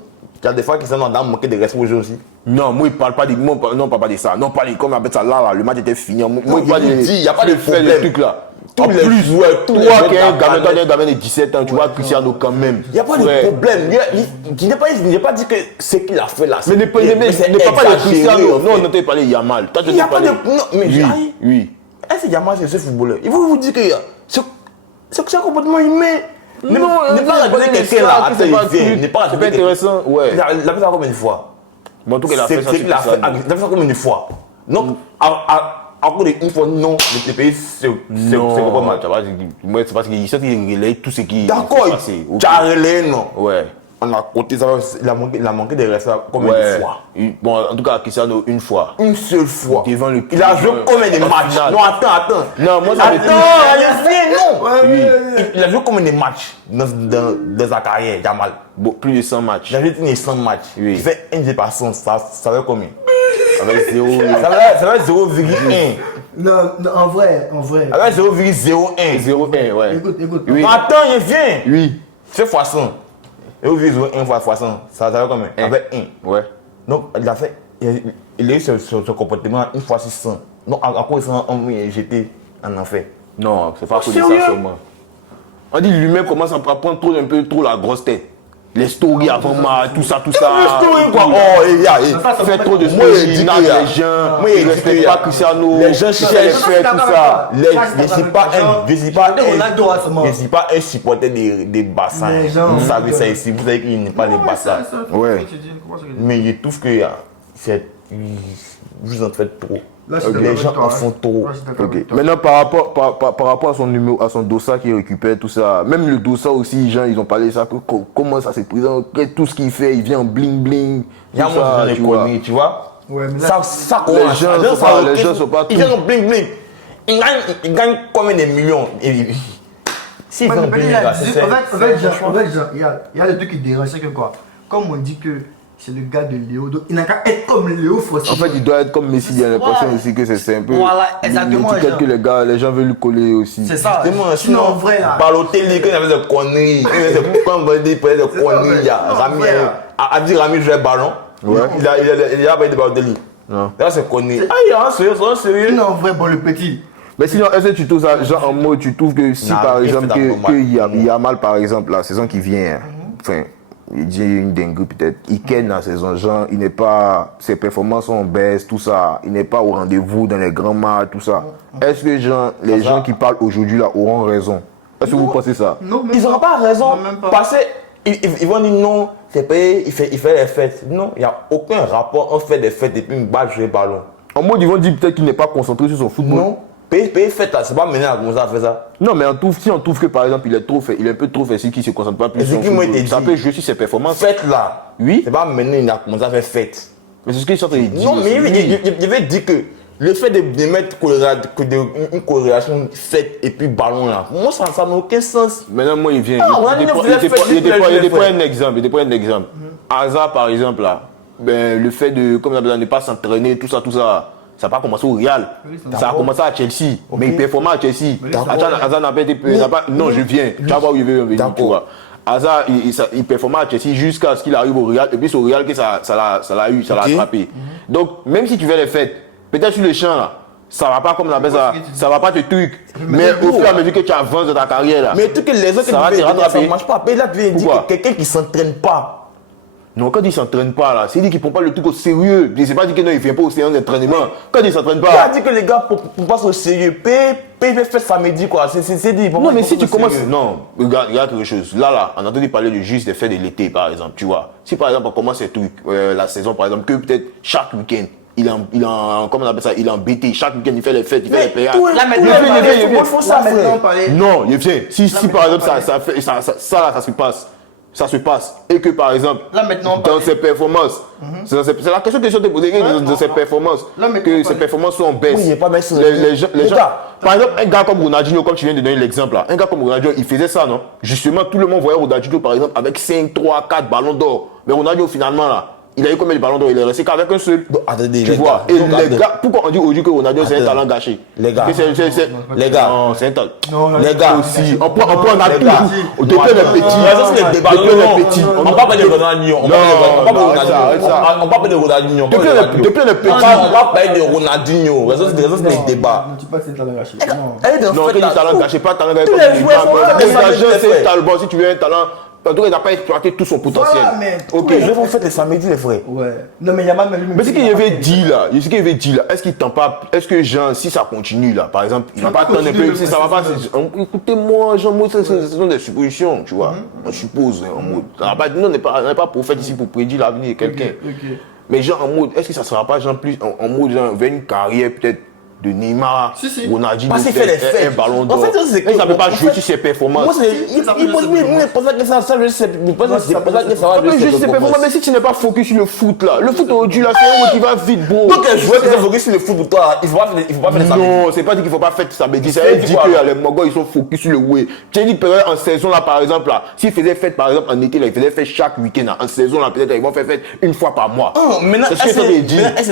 y a des fois Cristiano a manqué de respect au jeu aussi. Non, moi, il parle pas de, moi, non, parle pas de ça. Non, parle, comme on appelle ça là, le match était fini. Moi, il parle il n'y a pas de problème. Les trucs là. En plus, toi qui es un gamin de 17 ans, tu vois Cristiano quand même. Il n'y a pas de problème. Je n'ai pas dit que ce qu'il a fait là. Mais ne parle pas de Cristiano. Non, on t'a parlé de Yamal. Il n'y a pas de. Non, mais oui. Est-ce que Yamal c'est ce footballeur? Il faut vous dire que c'est complètement humain. Ne pas regarder quelqu'un là, n'est pas intéressant. Ouais. Il a fait ça combien de fois? Bon, en tout cas, il a fait ça. Il a fait ça combien de fois? Donc, à cause d'une fois, non, le pays, c'est pas mal. Moi, c'est parce qu'il relaye tout ce qui. D'accord, tu as relayé, non? Ouais. On a compté ça, il a manqué de respect combien de fois? Bon, en tout cas, Cristiano, une fois. Une seule fois. Devant le. Il a joué combien de matchs? Non, attends. Non, moi, ça il a joué combien de matchs dans sa carrière, Yamal? Bon, plus de 100 matchs. Il a joué 100 matchs. Oui. Il fait une dépassation, ça va combien? Avec 0. Ça va 0,1. Non, en vrai. Avec 0,01. 0,1, ouais. Écoute. Oui. Attends, il vient. Oui. Fais fois 100. 0,1 fois 100. Ça va combien? Avec 1. Ouais. Donc, il a eu ce comportement une fois 600. Donc, à cause de ça, on est jeté en enfer. Non, c'est pas à cause de ça seulement. On dit lui-même commence à prendre un peu trop la grosse tête. Les stories avant match, tout ça. Les stories quoi? Oh, il fait trop de stories, il nargue les gens, il ne respecte pas Cristiano, les gens cherchent tout ça. Je ne suis pas un supporter des bassins. Vous savez ça ici, vous savez qu'il n'est pas des bassins. Ouais. Mais je trouve que vous en faites trop. Les gens en font trop. Okay. Maintenant, par rapport à son numéro, à son dossard qui récupère tout ça, même le dossard aussi, les gens, ils ont parlé de ça, comment ça se présente, tout ce qu'il fait, il vient en bling bling. Il y a moins de conneries, tu vois. Ouais, mais ça les gens sont pas ils viennent en bling bling. Ils gagnent combien de millions? Si, en fait, il y a des trucs qui dérangent, c'est que quoi? Comme on dit que c'est le gars de Léo, donc il n'a qu'à être comme Léo forcément. En fait, il doit être comme Messi, j'ai l'impression aussi que c'est un peu. Voilà, exactement. L'étiquette que les gens veulent lui coller aussi. C'est ça. Sinon, en vrai, là. Balotelli, quand il avait des conneries, quand on va dire qu'il des conneries, il y a Rami, a dit Rami jouait ballon. Il a pas eu de Balotelli. Là, c'est conneries. Ah, il y a un sérieux. Non, en vrai, bon, le petit. Mais sinon, est-ce que tu trouves ça, genre en mode, tu trouves que si par exemple, qu'il y a mal par exemple, la saison qui vient, enfin, il dit une dinguerie peut-être, il ken la saison, genre, il n'est pas, ses performances sont en baisse, tout ça, il n'est pas au rendez-vous dans les grands matchs, tout ça. Est-ce que genre, les gens qui parlent aujourd'hui là auront raison? Est-ce que vous pensez ça? Non, ils n'auront pas raison, parce qu'ils vont dire non, c'est payé, il fait les fêtes. Non, il n'y a aucun rapport, on fait des fêtes et puis une balle jouer ballon. En mode, ils vont dire peut-être qu'il n'est pas concentré sur son football. Non. Payer fête là, c'est pas mener à commencer à faire ça. Non, mais si on trouve que par exemple il est un peu trop facile, qu'il ne se concentre pas plus sur son football, ça peut jouer sur ses performances. Fête là, oui. C'est pas mener à commencer à faire fête. Mais c'est ce qu'ils sont en train de dire. Non, mais je vais dire que le fait de mettre une corrélation fête et puis ballon là, moi ça n'a aucun sens. Maintenant, moi il vient. Il prend un exemple. Hazard par exemple là, ben, le fait de, comme ne pas s'entraîner, tout ça. Ça n'a pas commencé au Real, ça a commencé à Chelsea, mais il performait à Chelsea. Hazard n'a pas. Non, je viens, tu vas voir où il veut venir, tu vois. Hazard, il performait à Chelsea jusqu'à ce qu'il arrive au Real, et puis c'est au Real que ça l'a attrapé. Donc, même si tu fais les fêtes, peut-être sur le champ là, ça va pas comme on appelle ça, ça va pas te truc. Mais au fur et à mesure que tu avances dans ta carrière là, mais tout que les autres ça ne marche pas. Mais là, tu viens dire que quelqu'un qui ne s'entraîne pas. Non, quand il ne s'entraîne pas, là, c'est dit qu'il ne prend pas le truc au sérieux. Je ne sais pas dire que non, il ne vient pas au séance d'entraînement. Quand il ne s'entraîne pas. Il a dit que les gars ne prennent pas au sérieux. Paye fait samedi, quoi. C'est dit. Non, mais si tu commences. Non, regarde quelque chose. Là, on a entendu parler de juste des fêtes de l'été, par exemple, tu vois. Si par exemple, on commence ces trucs, la saison, par exemple, que peut-être chaque week-end, comment on appelle ça, il est embêté. Chaque week-end, il fait les fêtes, il fait les péages. Non, il vient. Si par exemple, ça se passe. Ça se passe et que par exemple dans ses performances, c'est la question que je te posais dans ses performances, que ses performances sont en baisse. Oui, pas baisse. Les gens, par exemple, un gars comme Ronaldinho, comme tu viens de donner l'exemple là, un gars comme Ronaldinho, il faisait ça, non? Justement, tout le monde voyait Ronaldinho par exemple avec 5, 3, 4 ballons d'or. Mais Ronaldinho finalement là, il a eu combien de ballons d'or? Il est resté qu'avec un seul. Attendez, tu vois. Et les gars, pourquoi on dit aujourd'hui que Ronaldo c'est un talent gâché? Les gars. Les gars. Non, c'est un talent. Les gars aussi. On prend a tout. Depuis les petits. Ça, c'est le débat. Depuis les petits. On va pas parler de Ronaldinho. On va parler de Ronaldinho. Depuis les petits. On va parler de Ronaldinho. Ça, c'est le débat. Non, tu pas que c'est un talent gâché. Non, quand il dit talent gâché, pas talent gâché. C'est talent. Bon, si tu veux un talent. En tout cas, il n'a pas exploité tout son potentiel. Voilà, mais... Ok, je vais vous faire les samedis, les frères. Ouais. Non, mais il y a même... Mais ce qu'il avait dit là, est-ce qu'il t'en pas, est-ce que Jean, si ça continue là, par exemple, il va pas attendre un peu, si ça va pas, écoutez-moi, Jean, moi, ce sont des suppositions, tu vois. On suppose, en mode. On n'est pas prophète ici pour prédire l'avenir de quelqu'un. Mais Jean, en mode, est-ce que ça sera pas Jean plus en mode Jean, vers une carrière peut-être de Neymar, Ronaldinho, parce qu'il fait les fêtes. Un ballon d'or. En fait, c'est que ça ne peut pas jouer sur ses performances. Moi, il pense que ça, je sais. Il pense que ça va jouer sur ses performances. Mais si tu n'es pas focus sur le foot là, le foot aujourd'hui là, c'est un mot qui va vite, bro. Donc, un joueur qui est focus sur le foot pour toi, il ne faut pas faire les samedis. Non, c'est pas dit qu'il ne faut pas faire ça. Mais dit que les Mogos ils sont focus sur le way. Tu as dit en saison là, par exemple, là, s'ils faisaient fête par exemple en été, là, ils faisaient fête chaque week-end. En saison là, peut-être ils vont faire fête une fois par mois. Maintenant, est-ce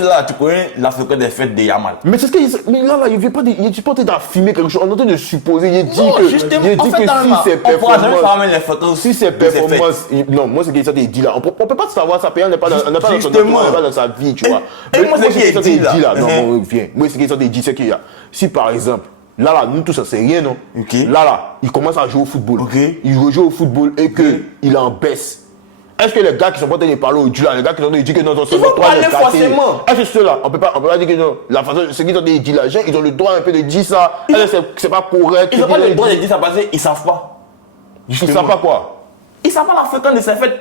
que là, tu connais la fréquence des fêtes de Yamal? Mais c'est ce que. Mais là, il ne veut pas. Il n'est pas en train d'affimer quelque chose. On est en train de supposer. Il dit que si c'est performance. Si c'est performance. Non, moi, c'est que ça te dit là. On ne peut pas savoir ça. On n'est pas dans sa vie, tu vois. Et moi, c'est ce qu'il dit là. Non, viens. Moi, c'est que ça te dit, c'est qu'il y a. Si par exemple, là, nous tous, ça, c'est rien, non? Là, il commence à jouer au football. Il joue au football et qu'il en baisse. Est-ce que les gars qui sont pas en train de parler au-dessus là, les gars qui sont en train de dire que non, ils vont parler forcément. Est-ce que ceux-là, on peut pas dire que non, la façon, ce qu'ils ont dit là, ils ont le droit un peu de dire ça, c'est pas correct. Ils ont pas le droit de dire ça parce qu'ils savent pas. Ils savent pas quoi? Ils savent pas la fréquence de ces fêtes.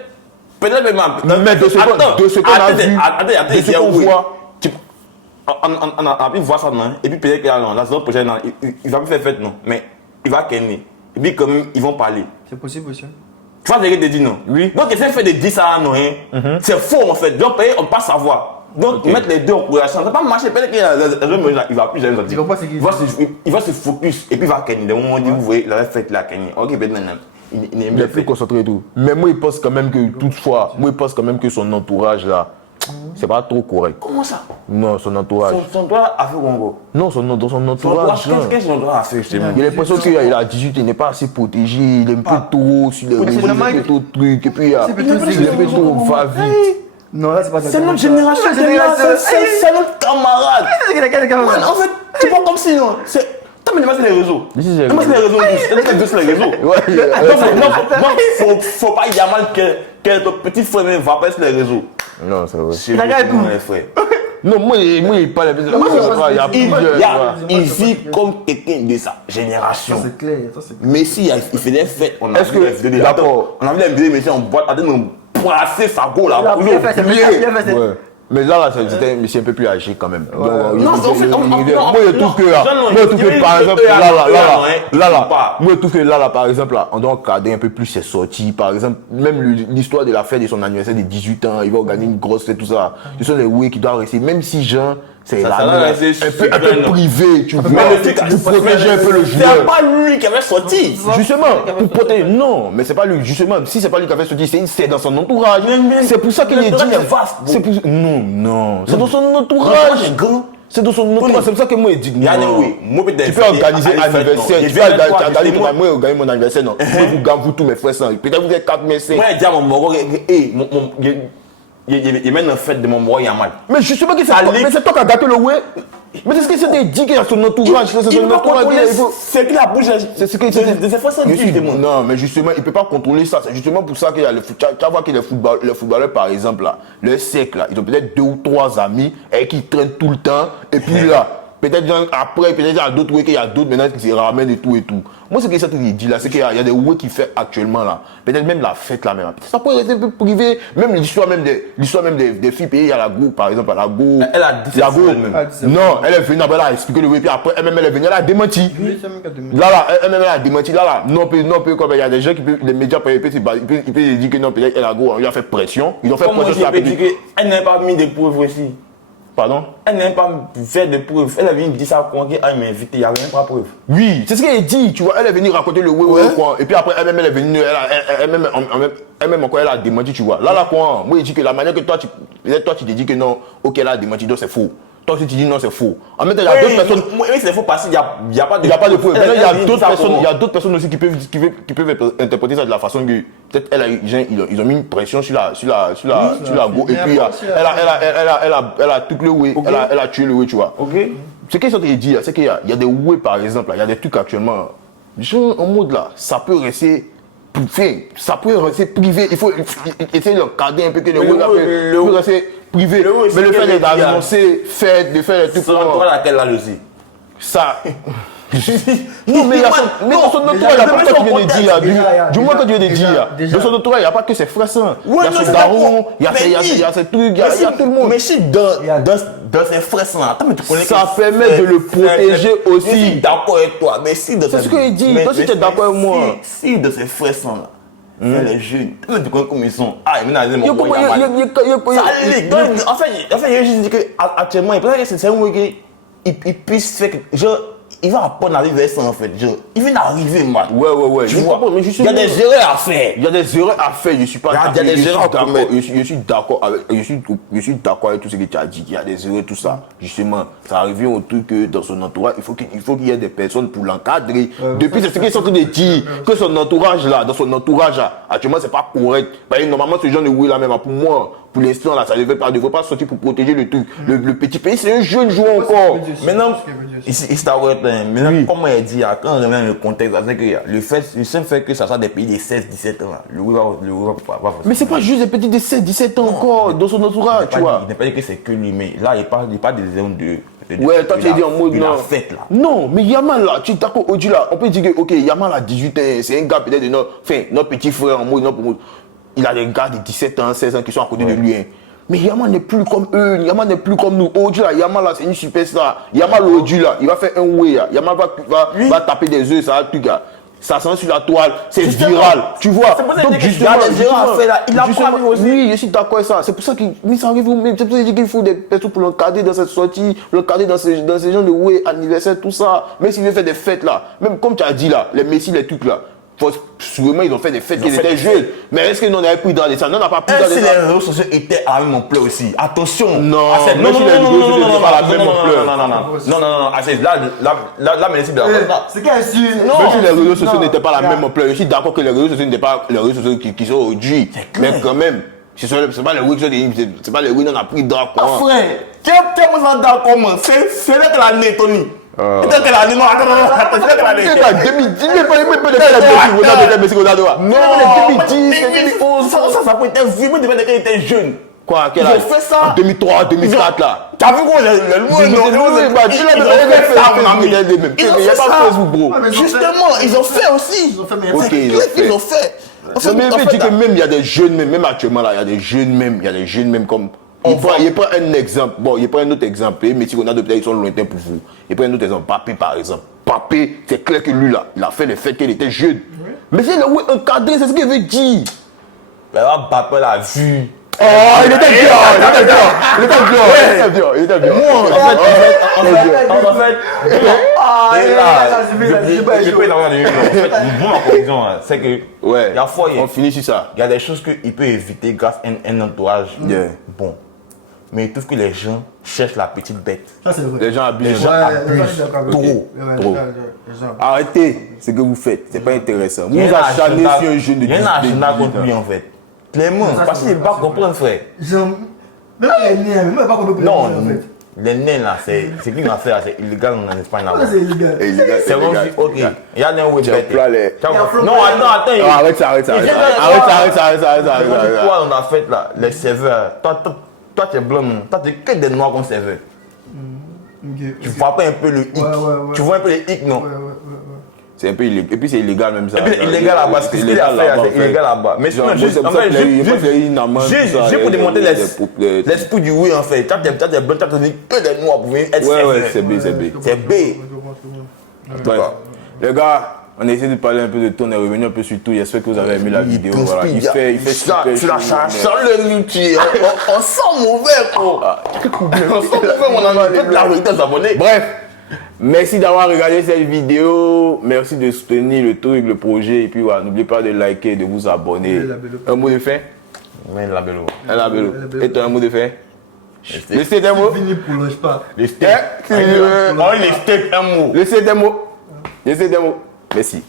Peut-être même. Mais de ce qu'on a vu, de ce qu'on voit. On a pu voir ça, non? Et puis peut-être que la saison prochaine, il va plus faire fête, non? Mais il va kenner. Et puis quand même, ils vont parler. C'est possible aussi. Tu vois ce que je te dis, non? Oui. Donc, essayer de faire de dire ça, non? C'est faux, en fait. Donc, on ne peut pas savoir. Donc, mettre les deux en relation, ça ne va pas marcher. Peut-être qu'il ne va plus jamais sortir. Il va se focus et puis il va kenner. Le moment où vous voyez, la fête, il a kenné. Ok, peut-être maintenant. Il est plus concentré et tout. Mais moi, il pense quand même que, toutefois, son entourage là, c'est pas trop correct. Comment ça? Non, son entourage. Son entourage a fait Congo. Non, son entourage. Qu'est-ce que son entourage a fait? Il a l'impression qu'il a 18, il n'est pas assez protégé, il est un peu trop sur les réseaux, il est trop truc, et puis il est un peu trop va vite. Non, là, c'est pas ça. C'est notre génération, c'est notre camarade. En fait, c'est pas comme si, non. Mais c'est les réseaux. Moi, c'est les réseaux. C'est les réseaux. Donc, faut pas y avoir que ton petit frère ne va pas sur les réseaux. Non, c'est vrai. C'est les frères. Non, moi, il parle de il vit comme quelqu'un de sa génération. C'est clair. Messi, il fait des fêtes. On a vu des vidéos. D'accord. On a vu des vidéos de Messi en boîte, en train de brasser sa go là. Mais là, c'est un peu plus âgé quand même. Non, en fait, moi, je trouve que par exemple, moi, je trouve que là, par exemple, on doit encadrer un peu plus ses sorties. Par exemple, même l'histoire de la fête de son anniversaire de 18 ans, il va organiser une grosse fête, tout ça. Ce sont les oui qui doivent rester, même si Jean, c'est un peu privé, tu vois. Pour protéger un peu le joueur. C'est pas lui qui avait sorti. Justement, pour protéger. Non, mais c'est pas lui. Justement, si c'est pas lui qui avait sorti, c'est dans son entourage. C'est pour ça qu'il est dit. Non. C'est dans son entourage. C'est dans son entourage. C'est pour ça que moi, je dis non. Tu peux organiser un anniversaire. Tu peux organiser mon anniversaire, non. Vous tous mes frères, peut-être vous êtes 4 mais 5. Moi, je dis à mon moro, il mène une fête de mon moro Yamal. Mais justement, c'est toi qui as gâté le way. Mais c'est ce que c'était dit qu'il y a son entourage. C'est qu'il a bougé. C'est ce que c'est. Non, mais justement, il ne peut pas contrôler ça. C'est justement pour ça qu'il y a le foot. Tu vois que les footballeurs, par exemple, là, le siècle, là, ils ont peut-être 2 ou 3 amis et qui traînent tout le temps. Et puis là, peut-être après, peut-être il y a d'autres way qu'il y a d'autres maintenant qui se ramènent et tout et tout. Moi, c'est que ça qu'il dit là, c'est qu'il y a des way qui fait actuellement là. Peut-être même la fête là même. Ça pourrait rester un peu privé. Même l'histoire même des filles payées à la go, par exemple, à la go. Elle a dit ça même. Non, elle est venue après, elle a expliqué le way, puis après, elle-même elle est venue, elle a démenti. Là, elle-même elle a démenti. Là, non, comme il y a des gens qui peuvent, les médias peuvent dire que non, peut-être elle a go, il a fait pression. Ils ont fait pression sur la petite. Elle n'a pas mis des pauvres aussi. Pardon? Elle n'aime pas faire de preuves. Elle est venue dire ça quand elle m'a invité, il n'y avait même pas de preuve. Oui, c'est ce qu'elle dit, tu vois. Elle est venue raconter le ouais. Et puis après, elle-même, elle est venue, elle-même encore, elle a démenti, tu vois. Là, quoi, moi, il dit que la manière que toi, tu te dis que non, ok, elle a démenti, donc c'est faux. Toi aussi, tu dis non, c'est faux. En même temps, il y a d'autres personnes. Oui, c'est faux parce qu'il n'y a pas de preuve. Il y a d'autres personnes aussi qui peuvent interpréter ça de la façon que peut-être ils ont mis une pression sur la go. Et puis, elle a tout le way. Elle a tué le way, tu vois. Ce qu'ils sont en train de dire, c'est qu'il y a des way, par exemple, il y a des trucs actuellement. Genre, en mode là, ça peut rester. Ça peut rester privé. Il faut essayer de regarder un peu que le way peut rester privé. Mais le fait d'annoncer, de faire des trucs. C'est toi laquelle là aussi. Ça. Non, mais dans son entourage, il n'y a pas que tu viens de dire. Du moins que tu viens de dire. Dans son entourage, il n'y a pas que ses frères sains. Il y a ses darons, il y a ses trucs, il y a tout le monde. Mais si dans ses frères sains, attends, mais tu connais ça permet de le protéger aussi. Je suis d'accord avec toi, mais si dans c'est ce qu'il dit. Toi, si tu es d'accord avec moi. Si dans ses frères sains là. Les jeunes, tu connais comment ils sont. Ah, ils ça ligue. En fait, je juste dis qu'actuellement, c'est un way qu'il puisse faire que. Il va apprendre à vivre avec ça en fait. Il vient d'arriver, man. Ouais. Tu vois, il y a des erreurs à faire. Il y a des erreurs à faire. Je suis pas d'accord. Il y a des erreurs à commettre. Je suis d'accord avec tout ce que tu as dit. Il y a des erreurs, tout ça. Justement, ça arrive au truc que dans son entourage, il faut qu'il y ait des personnes pour l'encadrer. Depuis, c'est ce qu'ils sont en train de dire. Que son entourage là, dans son entourage là, actuellement, c'est pas correct. Normalement, ce genre de oui là, même pour moi. Pour l'instant, là, ça ne devrait pas sortir pour protéger le truc. Le petit pays, c'est un jeune joueur encore. Maintenant, maintenant comment il dit, quand on remet le contexte, c'est que le seul fait que ça soit des pays de 16-17 ans, le va pas. Mais c'est pas juste des petits de 16-17 ans encore, dans son entourage, tu vois. Il n'est pas dit que c'est que lui, mais là, il parle des zones de. Ouais, toi tu as dit en mode non. Fête, là. Non, mais Yamal là, tu es d'accord, Oji là, on peut dire que, ok, Yamal a 18 ans, c'est un gars peut-être de notre petit frère en mode, il a des gars de 17 ans, 16 ans qui sont à côté de lui. Hein. Mais Yamal n'est plus comme eux, Yamal n'est plus comme nous. Oji là, Yamal là, c'est une superstar. Yamal Oji là, il va faire un way là. Yamal va taper des œufs, ça va truc là. Ça sent sur la toile, c'est viral, tu vois. Donc justement, il a pas vu aussi. Oui, je suis d'accord avec ça. C'est pour ça qu'il arrive même. C'est pour ça qu'il faut des personnes pour l'encadrer dans cette sortie, l'encadrer dans ces gens de way, anniversaire, tout ça. Même s'il veut faire des fêtes là, même comme tu as dit là, les messies, les trucs là. Sûrement, ils ont fait des fêtes qui étaient jeunes. Mais est-ce que nous on avait pris dans les salles? Non, on n'a pas pris dans les salles. Les réseaux sociaux étaient à la même ampleur aussi. Attention. Non, non, pas la même ampleur. Non, là, mais c'est bien. C'est qu'elle suit. Même si les réseaux sociaux n'étaient pas la même ampleur, je suis d'accord que les réseaux sociaux n'étaient pas les réseaux sociaux qui sont aujourd'hui. Mais quand même, c'est pas les oui, on a pris d'accord. Frère, tiens-moi d'accord, c'est là que la nez, Tony. C'est quelle année? Non, attends, c'est quelle année? C'est 2010, ça peut être vu, mais il était jeune. Quoi, ils ont fait ça en 2003, 2004 là. T'as vu quoi, justement, ils ont fait aussi. Ils ont fait. Mais je dis que même il y a des jeunes, même actuellement là, il y a des jeunes même comme. Il prend un exemple, bon, il prend un autre exemple, mais si on a peut-être ils sont lointains pour vous. Il prend un autre exemple, Papé par exemple. Papé, c'est clair que lui là, il a fait le fait qu'il était jeune. Mais c'est le oui encadré, c'est ce qu'il veut dire. Mais là, Papé l'a vu. Oh, il était bien. Moi, en fait, c'est que la fois, on finit sur ça. Il y a des choses qu'il peut éviter grâce à un entourage bon. Mais il trouve que les gens cherchent la petite bête. Ça, c'est vrai. Les gens abusent. Trop. Arrêtez ce que vous faites. C'est pas intéressant. Vous acharnez sur un jeune de 18 ans. Il y a un agenda contre lui en fait. Clairement. Parce qu'il n'est pas comprendre, frère. Même les nez, même pas comprendre. Non, les nez là, c'est ce qu'il a fait, c'est illégal en Espagne là. C'est illégal. C'est bon, ok. Il y a un web bête. Non, attends. Arrête ça. Pourquoi on a fait là, les serveurs? Toi, tu es blanc, toi, tu es que des noirs comme serveur. Tu vois pas un peu le hic. Tu vois un peu le hic, non? C'est un peu illégal. Et puis c'est illégal même ça. Et puis c'est illégal là-bas. Ce qu'il a fait, c'est illégal là-bas. Mais sinon, juste pour démontrer l'esprit du oui en fait. Tu as des blancs, tu as que des noirs pour venir être serveur. Ouais, c'est B. C'est B. Les gars, On a essayé de parler un peu de tout, on est revenu un peu sur tout. J'espère que vous avez aimé la vidéo. Voilà. Il fait super tu l'as chaud, changé le outil. On sent mauvais, quoi. On sent mauvais, mon ami. La vérité, s'abonner. Bref, merci d'avoir regardé cette vidéo. Merci de soutenir le truc, le projet. Et puis voilà, n'oubliez pas de liker, de vous abonner. Un mot de fin? Mais la belle. Et toi, un mot de fin? Laissez des mots. Les steaks. Les steaks, un mot. Laissez des mots. Laissez des mots. Merci.